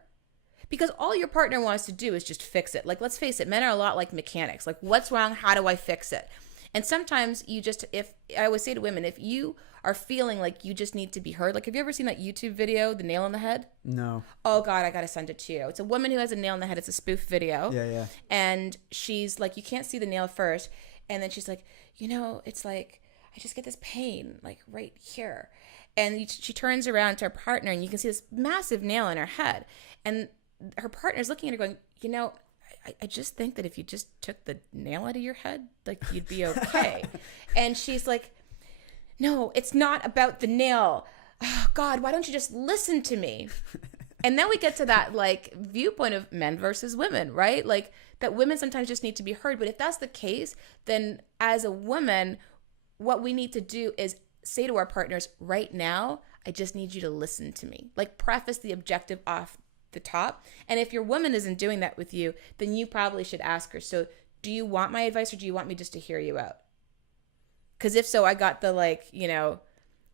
Because all your partner wants to do is just fix it. Like, let's face it, men are a lot like mechanics. Like, what's wrong? How do I fix it? And sometimes if I always say to women, if you are feeling like you just need to be heard, like, have you ever seen that YouTube video, The Nail on the Head? No. Oh God, I gotta send it to you. It's a woman who has a nail in the head. It's a spoof video. Yeah. And she's like, you can't see the nail first. And then she's like, it's like, I just get this pain, like right here. And she turns around to her partner, and you can see this massive nail in her head. And her partner's looking at her going, I just think that if you just took the nail out of your head, like, you'd be okay. And she's like, no, it's not about the nail. Oh God, why don't you just listen to me? And then we get to that like viewpoint of men versus women, right? Like that women sometimes just need to be heard. But if that's the case, then as a woman, what we need to do is say to our partners right now, I just need you to listen to me. Like preface the objective off the top. And if your woman isn't doing that with you, then you probably should ask her, so do you want my advice or do you want me just to hear you out? Because if so, I got the like,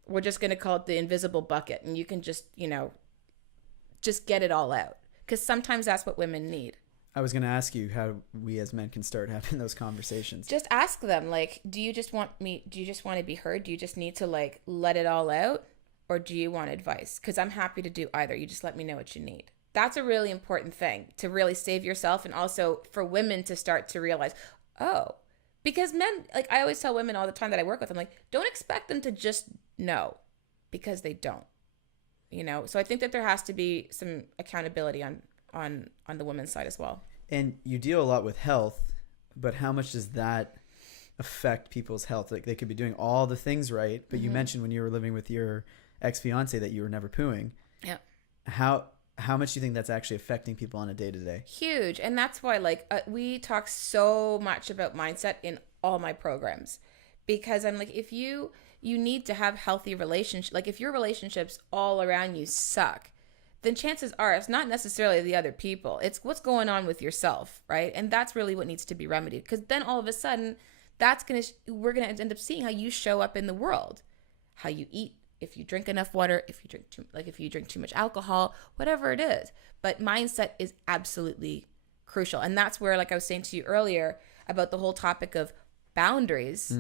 we're just going to call it the invisible bucket and you can just, just get it all out. Because sometimes that's what women need. I was going to ask you how we as men can start having those conversations. Just ask them, like, do you just want to be heard? Do you just need to like let it all out? Or do you want advice? Because I'm happy to do either. You just let me know what you need. That's a really important thing to really save yourself, and also for women to start to realize, oh, because men, like I always tell women all the time that I work with, I'm like, don't expect them to just know, because they don't, So I think that there has to be some accountability on the women's side as well. And you deal a lot with health, but how much does that affect people's health? Like they could be doing all the things right, but you mentioned when you were living with your ex-fiance that you were never pooing. Yeah. How much do you think that's actually affecting people on a day-to-day? Huge. And that's why we talk so much about mindset in all my programs, because I'm like, if you need to have healthy relationships, like if your relationships all around you suck, then chances are it's not necessarily the other people. It's what's going on with yourself, right? And that's really what needs to be remedied, because then all of a sudden we're going to end up seeing how you show up in the world, how you eat, if you drink enough water, if you drink too much alcohol, whatever it is. But mindset is absolutely crucial. And that's where, like I was saying to you earlier about the whole topic of boundaries,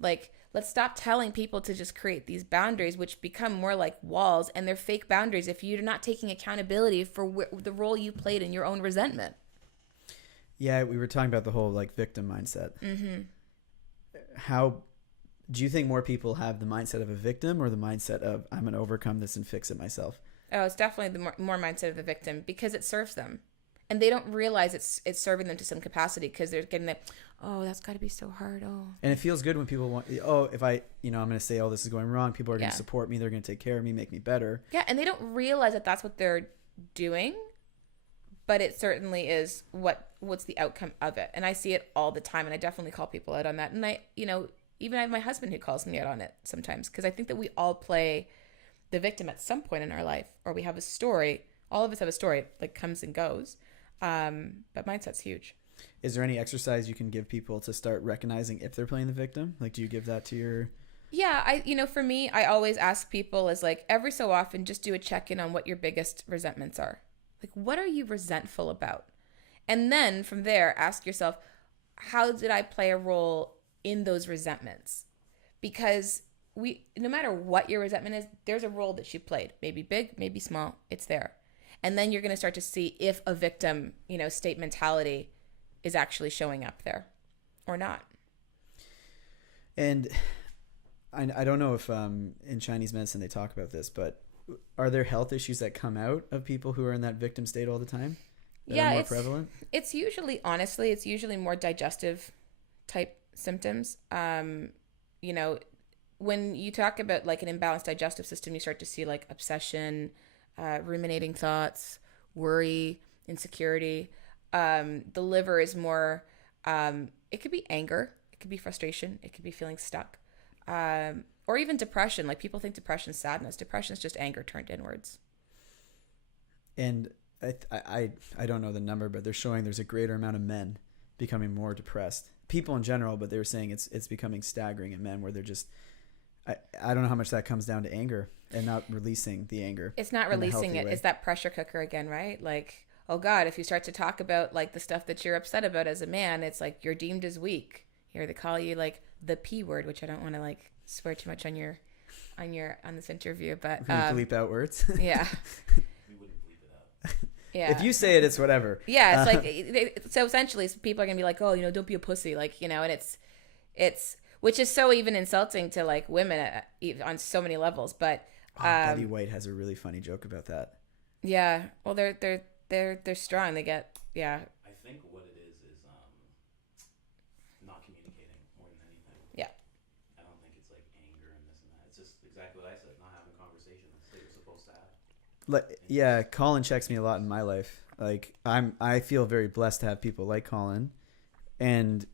like let's stop telling people to just create these boundaries, which become more like walls, and they're fake boundaries if you're not taking accountability for the role you played in your own resentment. Yeah, we were talking about the whole like victim mindset. How do you think more people have the mindset of a victim or the mindset of I'm going to overcome this and fix it myself? Oh, it's definitely the more mindset of the victim, because it serves them. And they don't realize it's serving them to some capacity, because they're getting that, oh, that's got to be so hard. Oh. And it feels good when people want, if I'm going to say, oh, this is going wrong. People are going to support me. They're going to take care of me, make me better. Yeah. And they don't realize that that's what they're doing, but it certainly is what's the outcome of it. And I see it all the time. And I definitely call people out on that. And even I have my husband who calls me out on it sometimes, because I think that we all play the victim at some point in our life, or we have a story. All of us have a story that comes and goes. But mindset's huge. Is there any exercise you can give people to start recognizing if they're playing the victim? Like, do you give that to your... Yeah, for me, I always ask people is like every so often, just do a check-in on what your biggest resentments are. Like, what are you resentful about? And then from there, ask yourself, how did I play a role in those resentments? Because no matter what your resentment is, there's a role that you played. Maybe big, maybe small, it's there. And then you're going to start to see if a victim, state mentality is actually showing up there or not. And I don't know if in Chinese medicine they talk about this, but are there health issues that come out of people who are in that victim state all the time? That are more prevalent? It's usually more digestive type symptoms. When you talk about like an imbalanced digestive system, you start to see like obsession, ruminating thoughts, worry, insecurity. The liver is more, it could be anger, it could be frustration, it could be feeling stuck, or even depression. Like people think depression is sadness. Depression is just anger turned inwards. And I don't know the number, but they're showing there's a greater amount of men becoming more depressed. People in general, but they were saying it's becoming staggering in men where they're just, I don't know how much that comes down to anger and not releasing the anger. It's not releasing it. It's that pressure cooker again, right? Like, oh God, if you start to talk about like the stuff that you're upset about as a man, it's like you're deemed as weak. Here they call you like the P word, which I don't want to like swear too much on this interview, but bleep out words. Yeah. We wouldn't bleep it out. Yeah. If you say it, it's whatever. Yeah, it's like so essentially people are gonna be like, oh, don't be a pussy, like, and it's which is so even insulting to like women on so many levels. But Betty White has a really funny joke about that. Yeah, well, they're strong. They get I think what it is not communicating more than anything. Yeah. I don't think it's like anger and this and that. It's just exactly what I said, not having conversations that you're supposed to have. Yeah, Colin checks me a lot in my life. Like I feel very blessed to have people like Colin, and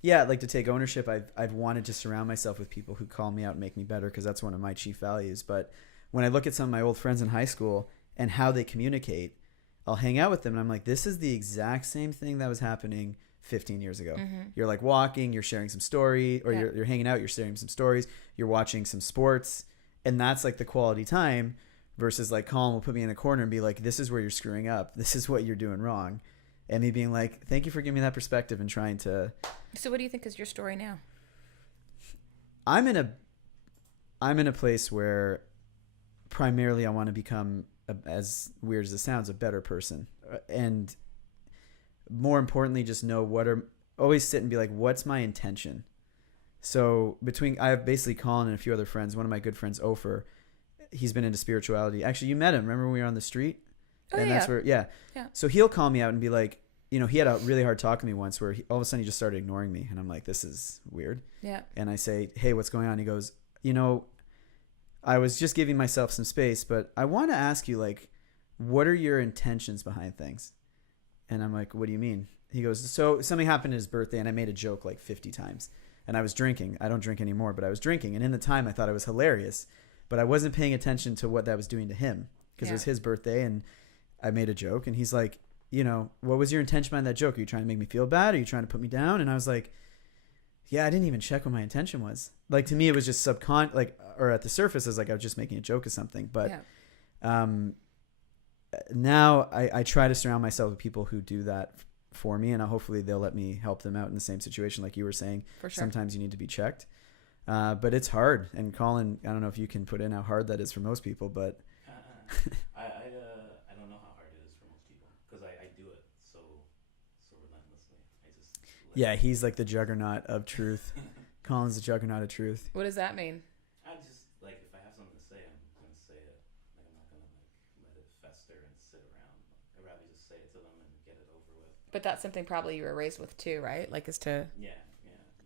yeah, like to take ownership. I've wanted to surround myself with people who call me out and make me better, because that's one of my chief values. But when I look at some of my old friends in high school and how they communicate, I'll hang out with them and I'm like, this is the exact same thing that was happening 15 years ago. You're like walking, you're sharing some story, or you're hanging out, you're sharing some stories, you're watching some sports, and that's like the quality time. Versus like Colin will put me in a corner and be like, this is where you're screwing up, this is what you're doing wrong, and me being like, thank you for giving me that perspective and trying to. So what do you think is your story now? I'm in a place where primarily I want to become, as weird as it sounds, a better person, and more importantly just know always sit and be like, what's my intention? So I have basically Colin and a few other friends. One of my good friends, Ofer, he's been into spirituality. Actually, you met him. Remember when we were on the street? Oh, and yeah. That's where, yeah. So he'll call me out and be like, he had a really hard talk with me once where all of a sudden he just started ignoring me. And I'm like, this is weird. Yeah. And I say, hey, what's going on? He goes, I was just giving myself some space, but I want to ask you, like, what are your intentions behind things? And I'm like, what do you mean? He goes, so something happened at his birthday and I made a joke like 50 times. And I was drinking. I don't drink anymore, but I was drinking. And in the time I thought it was hilarious. But I wasn't paying attention to what that was doing to him, because it was his birthday and I made a joke. And he's like, what was your intention behind that joke? Are you trying to make me feel bad? Are you trying to put me down? And I was like, yeah, I didn't even check what my intention was. Like, to me, it was just or at the surface, it's like I was just making a joke of something. But now I try to surround myself with people who do that for me, and hopefully they'll let me help them out in the same situation. Like you were saying, for sure. Sometimes you need to be checked. But it's hard. And Colin, I don't know if you can put in how hard that is for most people, but I don't know how hard it is for most people, because I do it so relentlessly. Yeah, he's like the juggernaut of truth. Colin's the juggernaut of truth. What does that mean? I just, like, if I have something to say, I'm going to say it. Like, I'm not going to let it fester and sit around. I'd rather just say it to them and get it over with. But that's something probably you were raised with too, right? Like, is to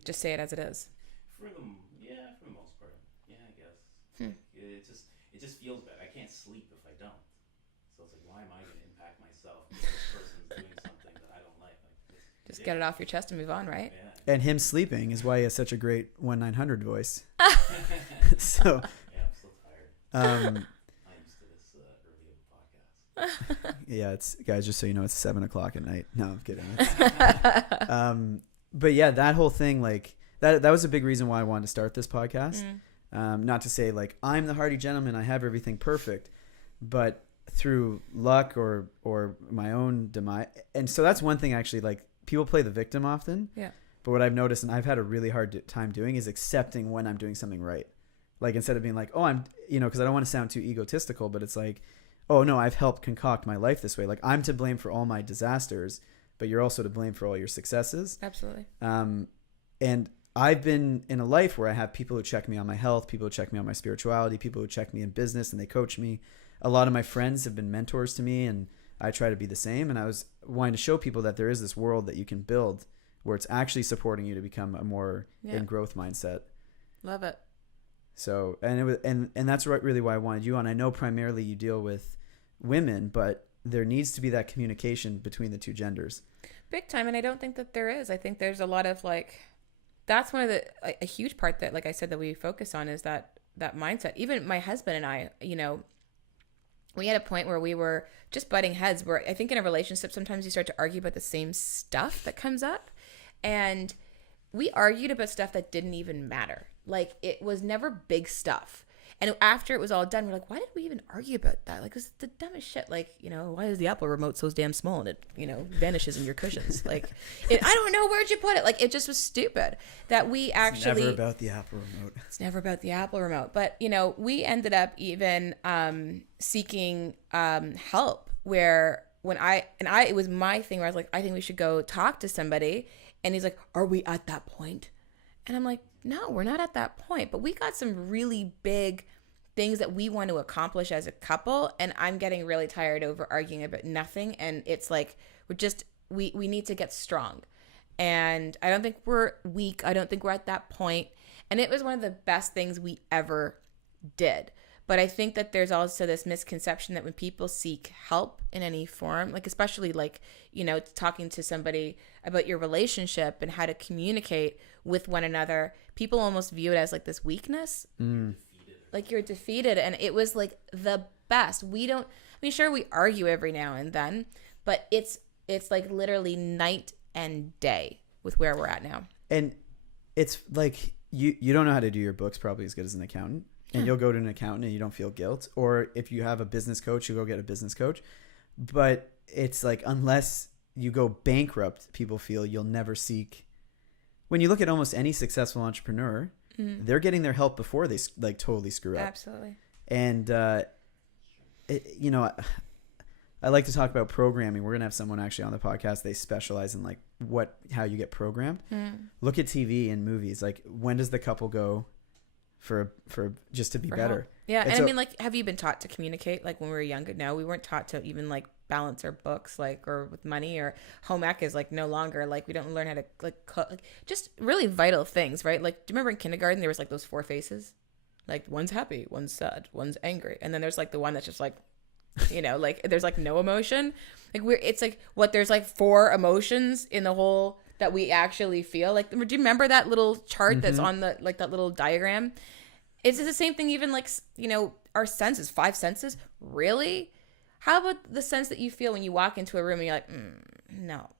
just say it as it is. For the most part, I guess. It just feels bad. I can't sleep if I don't. So it's like, why am I going to impact myself because this person's doing something that I don't like? Just get it off your chest and move on, right? Yeah. And him sleeping is why he has such a great 1-900 voice. So yeah, I'm so tired. I'm used to this early of the podcast. Yeah, it's, guys, just so you know, it's 7:00 at night. No, I'm kidding. But yeah, that whole thing, like, that was a big reason why I wanted to start this podcast. Not to say like I'm the Hearty gentleman, I have everything perfect, but through luck or my own demise. And so that's one thing, actually, like, people play the victim often. Yeah. But what I've noticed, and I've had a really hard time doing, is accepting when I'm doing something right. Like, instead of being like, oh, I'm, because I don't want to sound too egotistical, but it's like, oh no, I've helped concoct my life this way. Like, I'm to blame for all my disasters, but you're also to blame for all your successes. Absolutely. And I've been in a life where I have people who check me on my health, people who check me on my spirituality, people who check me in business and they coach me. A lot of my friends have been mentors to me, and I try to be the same. And I was wanting to show people that there is this world that you can build where it's actually supporting you to become a more in growth mindset. Love it. So, and it was, and that's really why I wanted you on. I know primarily you deal with women, but there needs to be that communication between the two genders. Big time. And I don't think that there is. I think there's a lot of, like, that's one of a huge part that, like I said, that we focus on is that mindset. Even my husband and I, we had a point where we were just butting heads, where I think in a relationship, sometimes you start to argue about the same stuff that comes up. And we argued about stuff that didn't even matter. Like, it was never big stuff. And after it was all done, we're like, why did we even argue about that? Like, it's the dumbest shit. Like, why is the Apple remote so damn small and it, vanishes in your cushions? Like, I don't know, where'd you put it? Like, it just was stupid that we actually... It's never about the Apple remote. It's never about the Apple remote. But, we ended up even seeking help, where it was my thing where I was like, I think we should go talk to somebody. And he's like, are we at that point? And I'm like, no, we're not at that point. But we got some really big things that we want to accomplish as a couple. And I'm getting really tired over arguing about nothing. And it's like, we need to get strong. And I don't think we're weak. I don't think we're at that point. And it was one of the best things we ever did. But I think that there's also this misconception that when people seek help in any form, like especially like, you know, talking to somebody about your relationship and how to communicate with one another, people almost view it as like this weakness. Like you're defeated. And it was like the best. Sure, we argue every now and then, but it's like literally night and day with where we're at now. And it's like you don't know how to do your books probably as good as an accountant. And you'll go to an accountant and you don't feel guilt. Or if you have a business coach, you go get a business coach. But it's like, unless you go bankrupt, people feel you'll never seek. When you look at almost any successful entrepreneur, they're getting their help before they like totally screw up. Absolutely. And, you know, I like to talk about programming. We're going to have someone actually on the podcast. They specialize in like how you get programmed. Look at TV and movies. Like, when does the couple go for just to be better? Help. Yeah. And I mean, like, have you been taught to communicate? Like when we were younger? No, we weren't taught to even like balance our books, like, or with money, or home ec is like no longer, like we don't learn how to like cook, like, just really vital things, right? Like, do you remember in kindergarten there was like those 4 faces? Like one's happy, one's sad, one's angry. And then there's like the one that's just like, you know, like there's like no emotion. Like it's like there's like 4 emotions in the whole that we actually feel. Like, do you remember that little chart that's on the, like that little diagram? It's the same thing, even like, you know, our senses, 5 senses. Really? How about the sense that you feel when you walk into a room and you're like, no.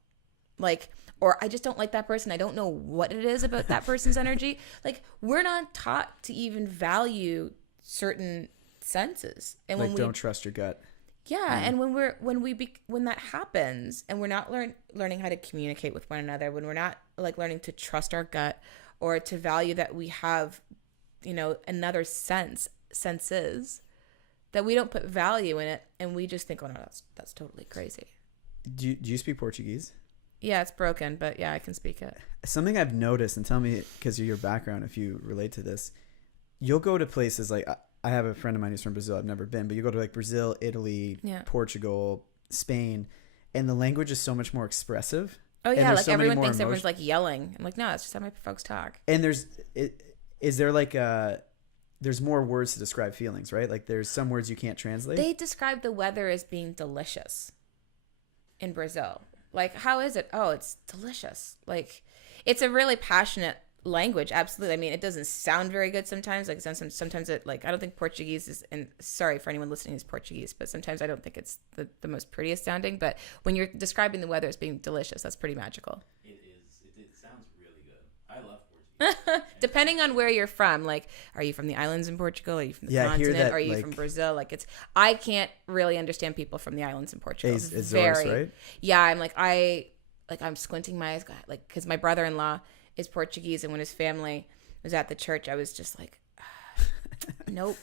Like, or I just don't like that person. I don't know what it is about that person's energy. Like, we're not taught to even value certain senses. And like, don't trust your gut. Yeah, and when that happens, and we're not learning how to communicate with one another, when we're not like learning to trust our gut or to value that we have, you know, another senses, that we don't put value in it, and we just think, oh no, that's totally crazy. Do you speak Portuguese? Yeah, it's broken, but yeah, I can speak it. Something I've noticed, and tell me because of your background if you relate to this, you'll go to places like, I have a friend of mine who's from Brazil. I've never been, but you go to like Brazil, Italy, Portugal, Spain, and the language is so much more expressive. Oh yeah, like everyone thinks everyone's like yelling. I'm like, no, that's just how my folks talk. And is there like there's more words to describe feelings, right? Like there's some words you can't translate. They describe the weather as being delicious in Brazil. Like, how is it? Oh, it's delicious. Like, it's a really passionate language. Absolutely. I mean, it doesn't sound very good sometimes. Like sometimes it, like, I don't think Portuguese is, and sorry for anyone listening who's Portuguese, but sometimes I don't think it's the most prettiest sounding. But when you're describing the weather as being delicious, that's pretty magical. It is. It sounds really good. I love Portuguese. Depending on where you're from, like, are you from the islands in Portugal? Are you from the continent? Are you like, from Brazil? Like, I can't really understand people from the islands in Portugal. Azores, right? Yeah, I'm squinting my eyes, like, because my brother-in-law is Portuguese, and when his family was at the church, I was just like, nope,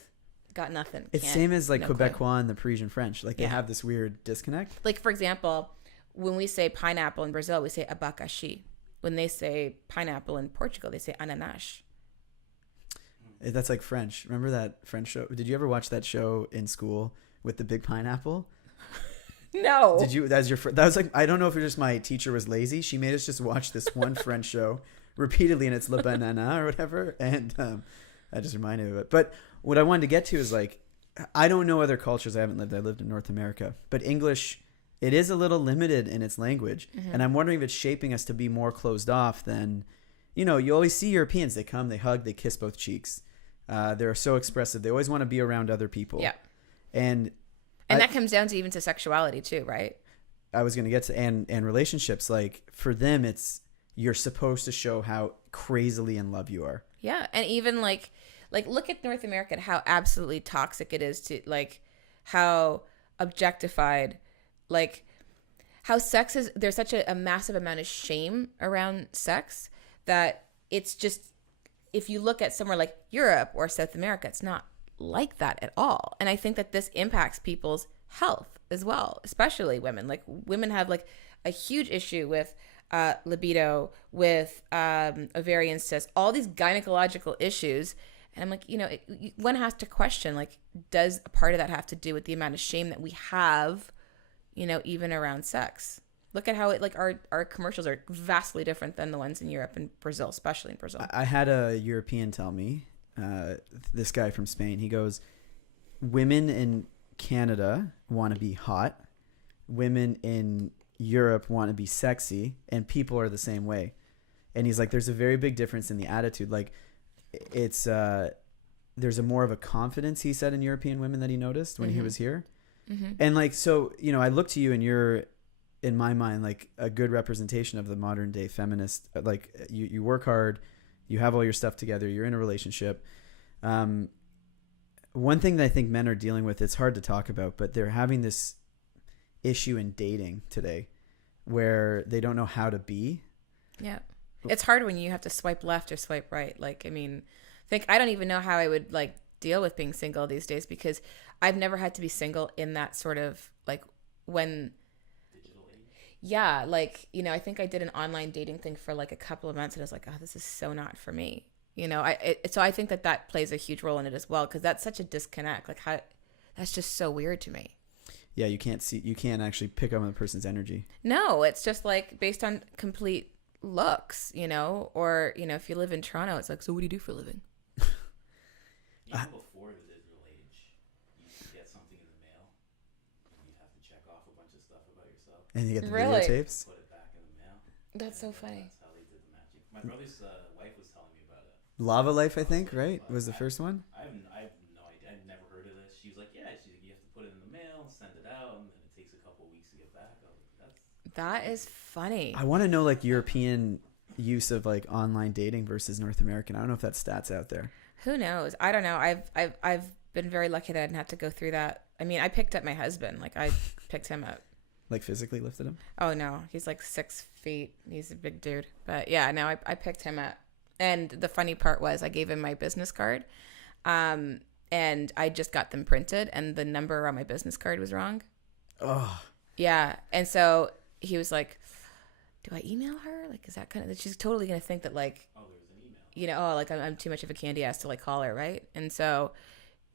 got nothing. It's same as like Quebecois and the Parisian French. Like they have this weird disconnect. Like, for example, when we say pineapple in Brazil, we say abacaxi. When they say pineapple in Portugal, they say ananas. That's like French. Remember that French show? Did you ever watch that show in school with the big pineapple? No. Did you? That was like, I don't know if it was just my teacher was lazy. She made us just watch this one French show repeatedly, and it's Le Banana or whatever. And I just reminded me of it. But what I wanted to get to is like, I don't know other cultures. I lived in North America, but English, it is a little limited in its language. Mm-hmm. And I'm wondering if it's shaping us to be more closed off than, you know, you always see Europeans, they come, they hug, they kiss both cheeks. They're so expressive. They always want to be around other people. Yeah. And that comes down to even to sexuality too, right? I was going to get to, and relationships, like for them, it's, you're supposed to show how crazily in love you are. Yeah. And even like look at North America and how absolutely toxic it is to, like, how objectified, like how sex is, there's such a massive amount of shame around sex that it's just, if you look at somewhere like Europe or South America, it's not like that at all. And I think that this impacts people's health as well, especially women. Like, women have like a huge issue with libido, with ovarian cysts, all these gynecological issues. And I'm like, you know, one has to question, like, does a part of that have to do with the amount of shame that we have, you know, even around sex? Look at how it, like, our commercials are vastly different than the ones in Europe and Brazil, especially in Brazil. I had a European tell me, this guy from Spain, he goes, women in Canada want to be hot, women in Europe want to be sexy, and people are the same way. And he's like, there's a very big difference in the attitude. Like, it's there's a more of a confidence, he said, in European women that he noticed when he was here. And like, so, you know, I look to you and you're, in my mind, like a good representation of the modern day feminist. Like, you work hard, you have all your stuff together, you're in a relationship. One thing that I think men are dealing with, it's hard to talk about, but they're having this issue in dating today where they don't know how to be. Yeah. It's hard when you have to swipe left or swipe right. Like, I mean, I don't even know how I would like deal with being single these days, because I've never had to be single in that sort of like when, yeah, like, you know, I think I did an online dating thing for like a couple of months and I was like, oh, this is so not for me. You know, so I think that plays a huge role in it as well, because that's such a disconnect. Like, how, that's just so weird to me. Yeah, you can't actually pick up on the person's energy. No, it's just like based on complete looks, you know, or, you know, if you live in Toronto, it's like, so what do you do for a living? Even before the digital age, you get something in the mail, and you have to check off a bunch of stuff about yourself. And you get the Really? videotapes? Put it back in the mail. That's so funny. That's how they did the magic. My brother's wife was telling me about it. Lava Life, I think, right? Was the first one? I have no idea. I've never heard of this. She was like, yeah, you have to put it in the mail, send it out, and then it takes a couple of weeks to get back. I was like, That is funny. I want to know like European use of like online dating versus North American. I don't know if that stats out there. Who knows? I don't know. I've been very lucky that I didn't have to go through that. I mean, I picked up my husband. Like, I picked him up. Like physically lifted him? Oh no, he's like 6 feet. He's a big dude. But yeah, no, I picked him up. And the funny part was I gave him my business card, and I just got them printed, and the number on my business card was wrong. Oh. Yeah, and so he was like, "Do I email her? Like, is that kind of? She's totally gonna think that like, oh, there was an email. You know, oh, like I'm too much of a candy ass to like call her, right?" And so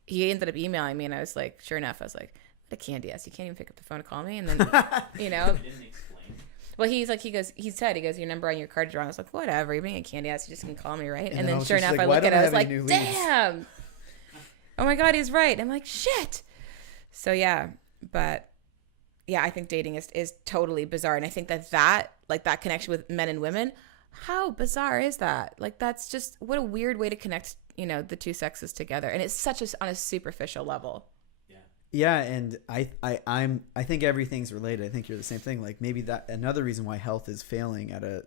he ended up emailing me, and I was like, sure enough, I was like, "What a candy ass! You can't even pick up the phone to call me." And then, you know, He didn't explain. well, he goes, your number on your card is wrong. I was like, whatever, you're being a candy ass, you just can call me, right? And then sure enough, like, I why look at don't it, I I was have any like, new leads? damn. Oh my God, he's right. I'm like, shit. So yeah, but yeah, I think dating is totally bizarre. And I think that connection with men and women, how bizarre is that? Like, that's just, what a weird way to connect, you know, the two sexes together. And it's such on a superficial level. Yeah, and I think everything's related. I think you're the same thing. Like, maybe that another reason why health is failing at a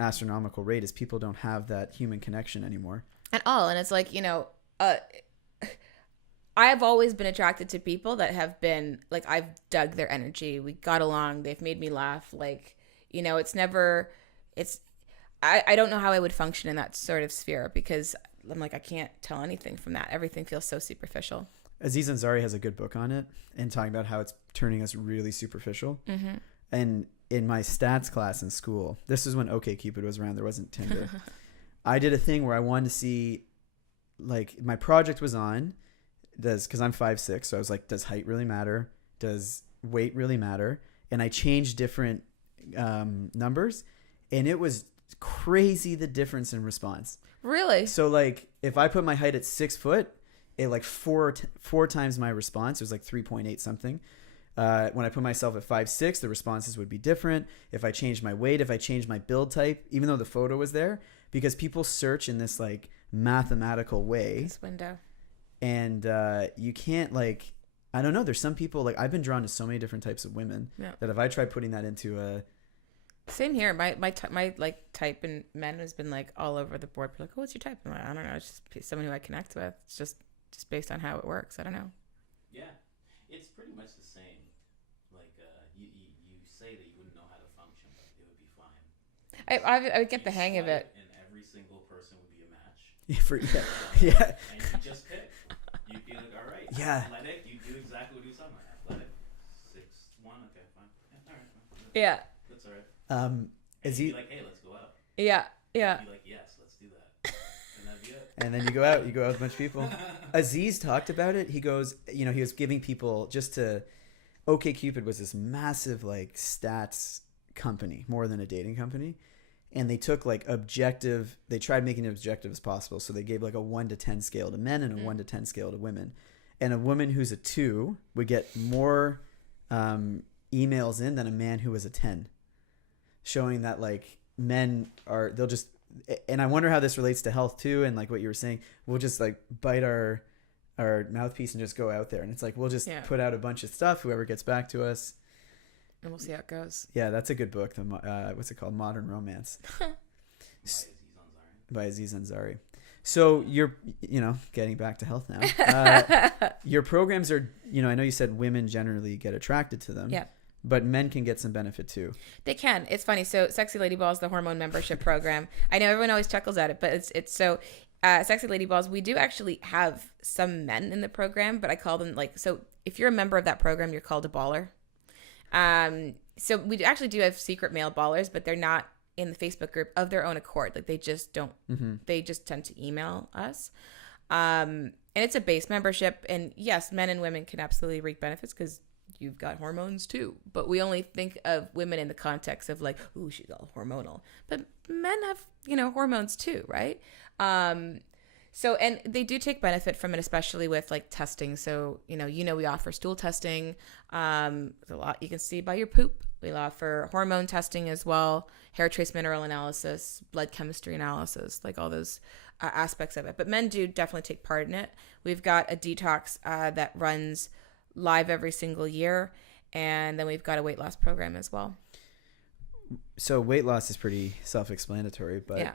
astronomical rate is people don't have that human connection anymore At all. And it's like, you know, I have always been attracted to people that have been like, I've dug their energy. We got along. They've made me laugh. Like, you know, I don't know how I would function in that sort of sphere, because I'm like, I can't tell anything from that. Everything feels so superficial. Aziz Ansari has a good book on it and talking about how it's turning us really superficial. And in my stats class in school, this is when OkCupid was around. There wasn't Tinder. I did a thing where I wanted to see, like, my project was on, because I'm 5'6", so I was like, does height really matter? Does weight really matter? And I changed different numbers, and it was crazy the difference in response. Really? So like, if I put my height at 6 foot, it like four times my response. It was like 3.8 something. When I put myself at 5'6", the responses would be different. If I changed my weight, if I changed my build type, even though the photo was there, because people search in this like mathematical way. This window. And you can't, like, I don't know. There's some people, like, I've been drawn to so many different types of women that if I try putting that into a... Same here. My like type in men has been like all over the board. Like, oh, what's your type? I'm like, I don't know. It's just someone who I connect with. It's just based on how it works. I don't know. Yeah, it's pretty much the same. Like, you say that you wouldn't know how to function, but it would be fine. I would get the hang of it. And every single person would be a match. Yeah. And you just pick. You'd be like, all right. Yeah. Athletic. You do exactly what he's talking about. Athletic. 6'1". Okay, fine. Yeah, all right. Fine. Yeah. That's all right. Is you'd he be like, hey, let's go out. Yeah. You'd be like, yes, let's do that. And that'd be it. And then you go out with a bunch of people. Aziz talked about it. He goes, you know, he was giving people just to, OkCupid was this massive like stats company, more than a dating company. And they took like they tried making it objective as possible. So they gave like a 1 to 10 scale to men and a 1 to 10 scale to women. And a woman who's a 2 would get more emails in than a man who was a 10, showing that like men are, they'll just, and I wonder how this relates to health too. And like what you were saying, we'll just like bite our mouthpiece and just go out there. And it's like, we'll just put out a bunch of stuff, whoever gets back to us. And we'll see how it goes. Yeah, that's a good book. What's it called? Modern Romance. By Aziz Ansari. So you're, getting back to health now. Your programs are, I know you said women generally get attracted to them. Yeah. But men can get some benefit too. They can. It's funny. So Sexy Lady Balls, the hormone membership program. I know everyone always chuckles at it, but it's so Sexy Lady Balls, we do actually have some men in the program, but I call them so if you're a member of that program, you're called a baller. So we actually do have secret male ballers, but they're not in the Facebook group of their own accord. Like they just don't, they just tend to email us. And it's a base membership. And yes, men and women can absolutely reap benefits because you've got hormones too. But we only think of women in the context of like, ooh, she's all hormonal. But men have, hormones too, right? So, and they do take benefit from it, especially with like testing. So, we offer stool testing. There's a lot you can see by your poop. We offer hormone testing as well, hair trace mineral analysis, blood chemistry analysis, like all those aspects of it. But men do definitely take part in it. We've got a detox that runs live every single year. And then we've got a weight loss program as well. So weight loss is pretty self-explanatory, but yeah.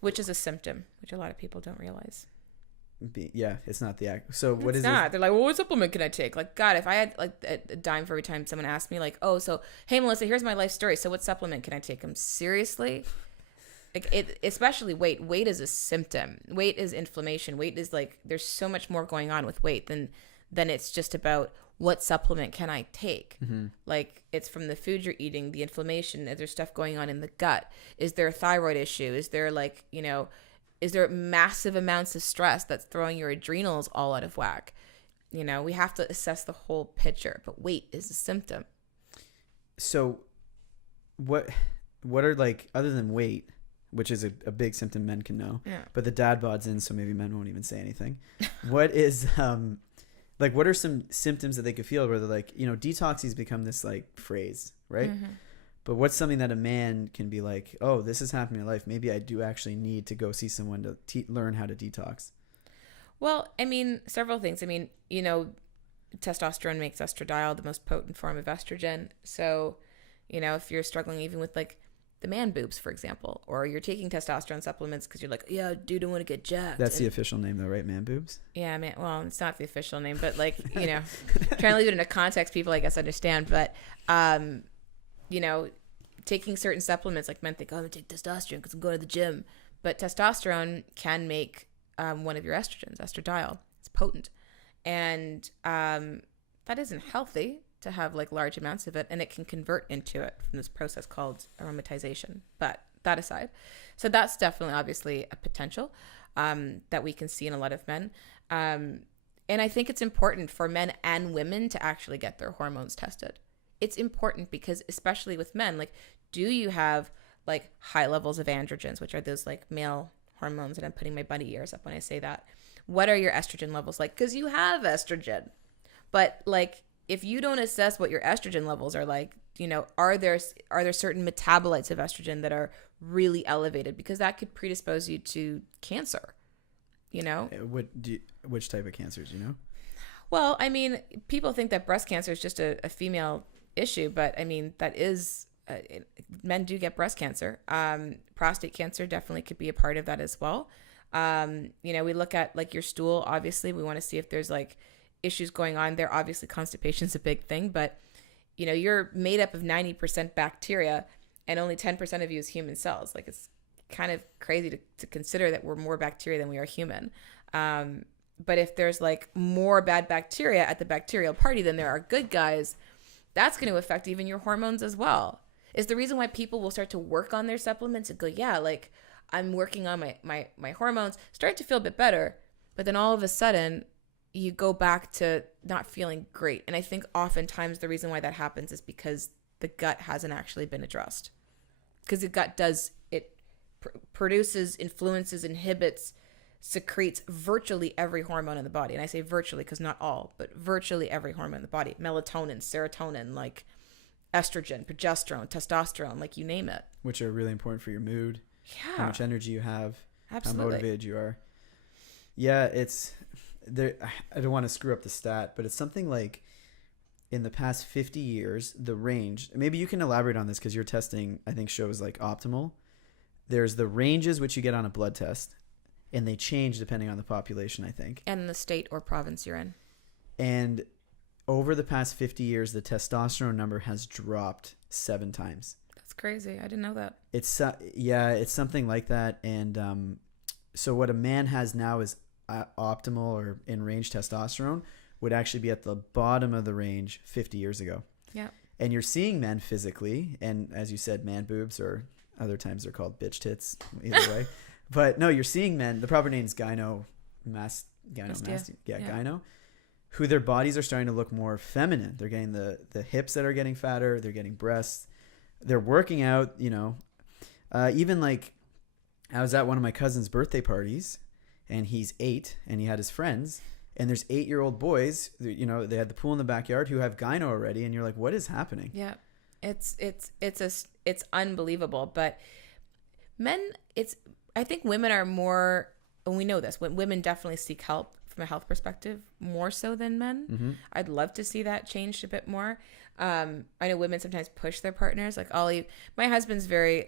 Which is a symptom, which a lot of people don't realize. It's not the act. So what it's is not. it? They're like, well, what supplement can I take? Like, God, if I had like a dime for every time someone asked me, like, oh, so hey, Melissa, here's my life story. So what supplement can I take? Seriously? Like especially weight. Weight is a symptom. Weight is inflammation. Weight is like, there's so much more going on with weight than it's just about what supplement can I take? Mm-hmm. Like it's from the food you're eating, the inflammation. Is there stuff going on in the gut? Is there a thyroid issue? Is there is there massive amounts of stress that's throwing your adrenals all out of whack? We have to assess the whole picture, but weight is a symptom. So what are like, other than weight, which is a big symptom men can know, but the dad bod's in, so maybe men won't even say anything. What is, like, what are some symptoms that they could feel where they're like, detoxing's become this like phrase, right? Mm-hmm. But what's something that a man can be like, oh, this is happening in life. Maybe I do actually need to go see someone to learn how to detox. Well, several things. Testosterone makes estradiol the most potent form of estrogen. So, if you're struggling even with like the man boobs, for example, or you're taking testosterone supplements because you're like, yeah, dude, I want to get jacked. That's the official name though, right? Man boobs? Yeah, man. Well, it's not the official name, but like, trying to leave it in a context people, I guess, understand. But, taking certain supplements, like men think, oh, I'm going to take testosterone because I'm going to the gym. But testosterone can make one of your estrogens, estradiol. It's potent. And that isn't healthy to have like large amounts of it, and it can convert into it from this process called aromatization. But that aside, so that's definitely obviously a potential that we can see in a lot of men. And I think it's important for men and women to actually get their hormones tested. It's important because especially with men, like, do you have like high levels of androgens, which are those like male hormones? And I'm putting my bunny ears up when I say that. What are your estrogen levels like? Because you have estrogen, but like, if you don't assess what your estrogen levels are like, are there certain metabolites of estrogen that are really elevated? Because that could predispose you to cancer, Which type of cancers, Well, people think that breast cancer is just a female issue, but that is, men do get breast cancer. Prostate cancer definitely could be a part of that as well. We look at like your stool, obviously we want to see if there's like issues going on there. Obviously constipation is a big thing, but you're made up of 90% bacteria and only 10% of you is human cells. Like it's kind of crazy to consider that we're more bacteria than we are human. But if there's like more bad bacteria at the bacterial party than there are good guys, that's going to affect even your hormones as well. Is the reason why people will start to work on their supplements and go, yeah, like I'm working on my hormones, start to feel a bit better. But then all of a sudden you go back to not feeling great. And I think oftentimes the reason why that happens is because the gut hasn't actually been addressed. Because the gut produces, influences, inhibits secretes virtually every hormone in the body. And I say virtually because not all, but virtually every hormone in the body. Melatonin, serotonin, like estrogen, progesterone, testosterone, like you name it. Which are really important for your mood. Yeah. How much energy you have. Absolutely. How motivated you are. Yeah, it's there. I don't want to screw up the stat, but it's something like in the past 50 years, the range, maybe you can elaborate on this because your testing, I think, shows like optimal. There's the ranges which you get on a blood test, and they change depending on the population, I think. And the state or province you're in. And over the past 50 years, the testosterone number has dropped 7 times. That's crazy. I didn't know that. It's it's something like that. And so what a man has now is optimal or in range testosterone would actually be at the bottom of the range 50 years ago. Yeah. And you're seeing men physically, and as you said, man boobs, or other times they're called bitch tits, either way. But no, you're seeing men, the proper name is gyno, who their bodies are starting to look more feminine. They're getting the hips that are getting fatter, they're getting breasts, they're working out, even like I was at one of my cousin's birthday parties, and he's 8, and he had his friends, and there's 8-year-old boys, they had the pool in the backyard who have gyno already, and you're like, what is happening? Yeah. It's unbelievable. But men, I think women are more, and we know this, when women definitely seek help from a health perspective more so than men. Mm-hmm. I'd love to see that changed a bit more. I know women sometimes push their partners. Like my husband's very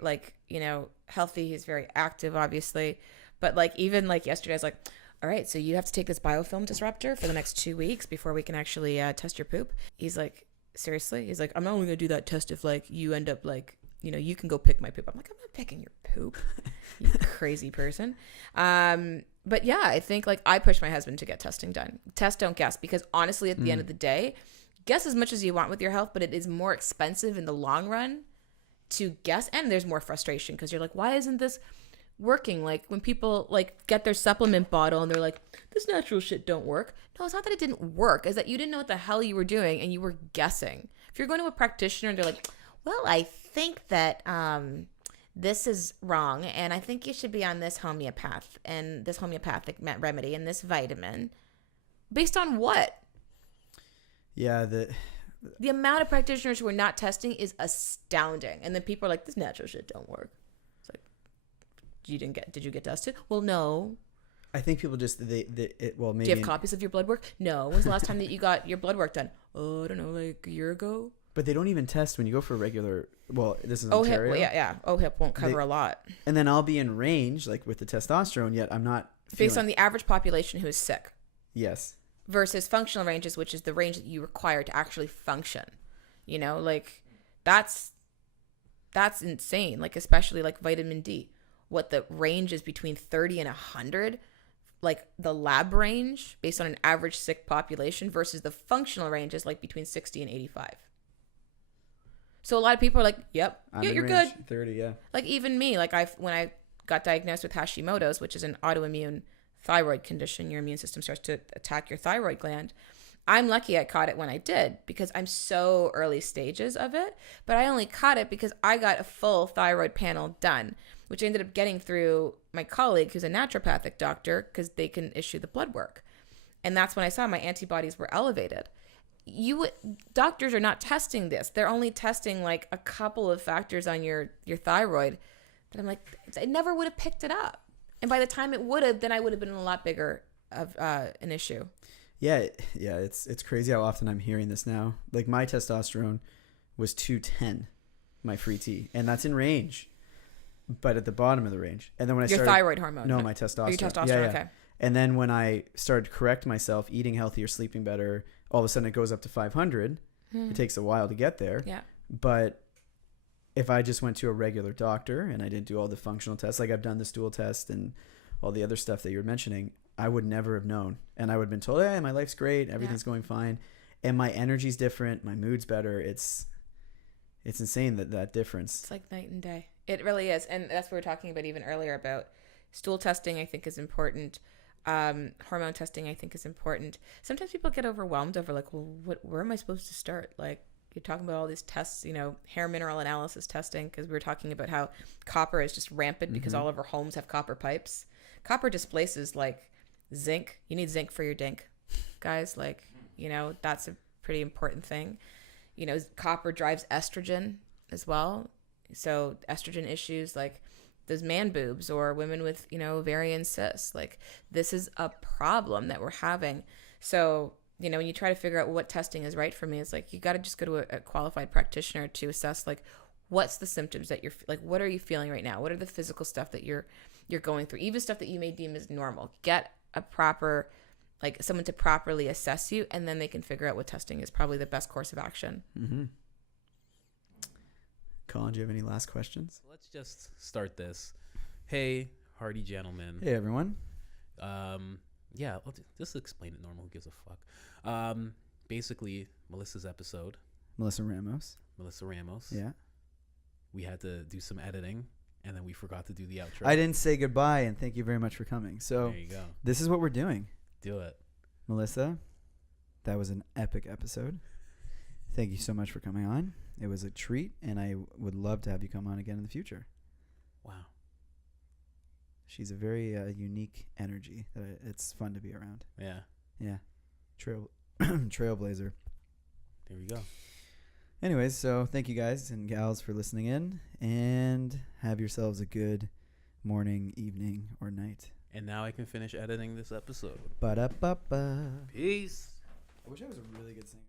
healthy. He's very active, obviously. But like, even like yesterday, I was like, all right, so you have to take this biofilm disruptor for the next 2 weeks before we can actually test your poop. He's like, seriously? He's like, I'm not only going to do that test if like you end up like, you can go pick my poop. I'm like, I'm not picking your poop, you crazy person. But yeah, I think like I push my husband to get testing done. Test, don't guess, because honestly, at the end of the day, guess as much as you want with your health, but it is more expensive in the long run to guess. And there's more frustration because you're like, why isn't this working? Like when people like get their supplement bottle and they're like, this natural shit don't work. No, it's not that it didn't work. It's that you didn't know what the hell you were doing and you were guessing. If you're going to a practitioner and they're like, well, I think that this is wrong and I think you should be on this homeopath and this homeopathic remedy and this vitamin. Based on what? Yeah, the amount of practitioners who are not testing is astounding. And then people are like, this natural shit don't work. It's like, did you get tested? Well, no. I think people just maybe. Do you have copies of your blood work? No. When's the last time that you got your blood work done? Oh, I don't know, like a year ago. But they don't even test when you go for a regular. Well, this is OHIP. Ontario. Well, yeah. OHIP won't cover a lot. And then I'll be in range, like with the testosterone, yet I'm not. Based on the average population who is sick. Yes. Versus functional ranges, which is the range that you require to actually function. Like that's insane. Like especially like vitamin D, what the range is between 30 and 100. Like the lab range based on an average sick population versus the functional range is like between 60 and 85. So a lot of people are like, yep, you're good. 30, yeah. Like even me, like when I got diagnosed with Hashimoto's, which is an autoimmune thyroid condition, your immune system starts to attack your thyroid gland. I'm lucky I caught it when I did because I'm so early stages of it, but I only caught it because I got a full thyroid panel done, which I ended up getting through my colleague who's a naturopathic doctor because they can issue the blood work. And that's when I saw my antibodies were elevated. Doctors are not testing this. They're only testing like a couple of factors on your thyroid. But I'm like, I never would have picked it up. And by the time it would have, then I would have been a lot bigger of an issue. Yeah, it's crazy how often I'm hearing this now. Like my testosterone was 210, my free T, and that's in range, but at the bottom of the range. And then when I started, thyroid hormone. No, my testosterone. Your testosterone, yeah. okay. And then when I started to correct myself, eating healthier, sleeping better, all of a sudden it goes up to 500. It takes a while to get there. Yeah. But if I just went to a regular doctor and I didn't do all the functional tests, like I've done the stool test and all the other stuff that you're mentioning, I would never have known. And I would have been told, hey, my life's great. Everything's going fine. And my energy's different. My mood's better. It's insane that difference. It's like night and day. It really is. And that's what we were talking about even earlier about stool testing, I think is important. Hormone testing, I think is important. Sometimes people get overwhelmed over like, well, where am I supposed to start? Like you're talking about all these tests, hair mineral analysis testing, because we were talking about how copper is just rampant because all of our homes have copper pipes. copper displaces like zinc. You need zinc for your dink, guys. Like, you know, that's a pretty important thing. You know, copper drives estrogen as well. So estrogen issues like those man boobs or women with, you know, ovarian cysts, like this is a problem that we're having. So, you know, when you try to figure out what testing is right for me, it's like you got to just go to a qualified practitioner to assess like what's the symptoms that you're like, what are you feeling right now? What are the physical stuff that you're going through? Even stuff that you may deem as normal. Get a proper, like someone to properly assess you, and then they can figure out what testing is probably the best course of action. Mm-hmm. Colin, do you have any last questions? Let's just start this. Hey, Hearty gentlemen. Hey, everyone. Yeah, just explain it normal. Who gives a fuck? Basically, Melissa's episode. Melissa Ramos. Yeah. We had to do some editing, and then we forgot to do the outro. I didn't say goodbye, and thank you very much for coming. So there you go. This is what we're doing. Do it. Melissa, that was an epic episode. Thank you so much for coming on. It was a treat, and I would love to have you come on again in the future. Wow. She's a very unique energy that it's fun to be around. Yeah. Yeah. Trailblazer. There we go. Anyways, so thank you guys and gals for listening in, and have yourselves a good morning, evening, or night. And now I can finish editing this episode. Ba-da-ba-ba. Peace. I wish I was a really good singer.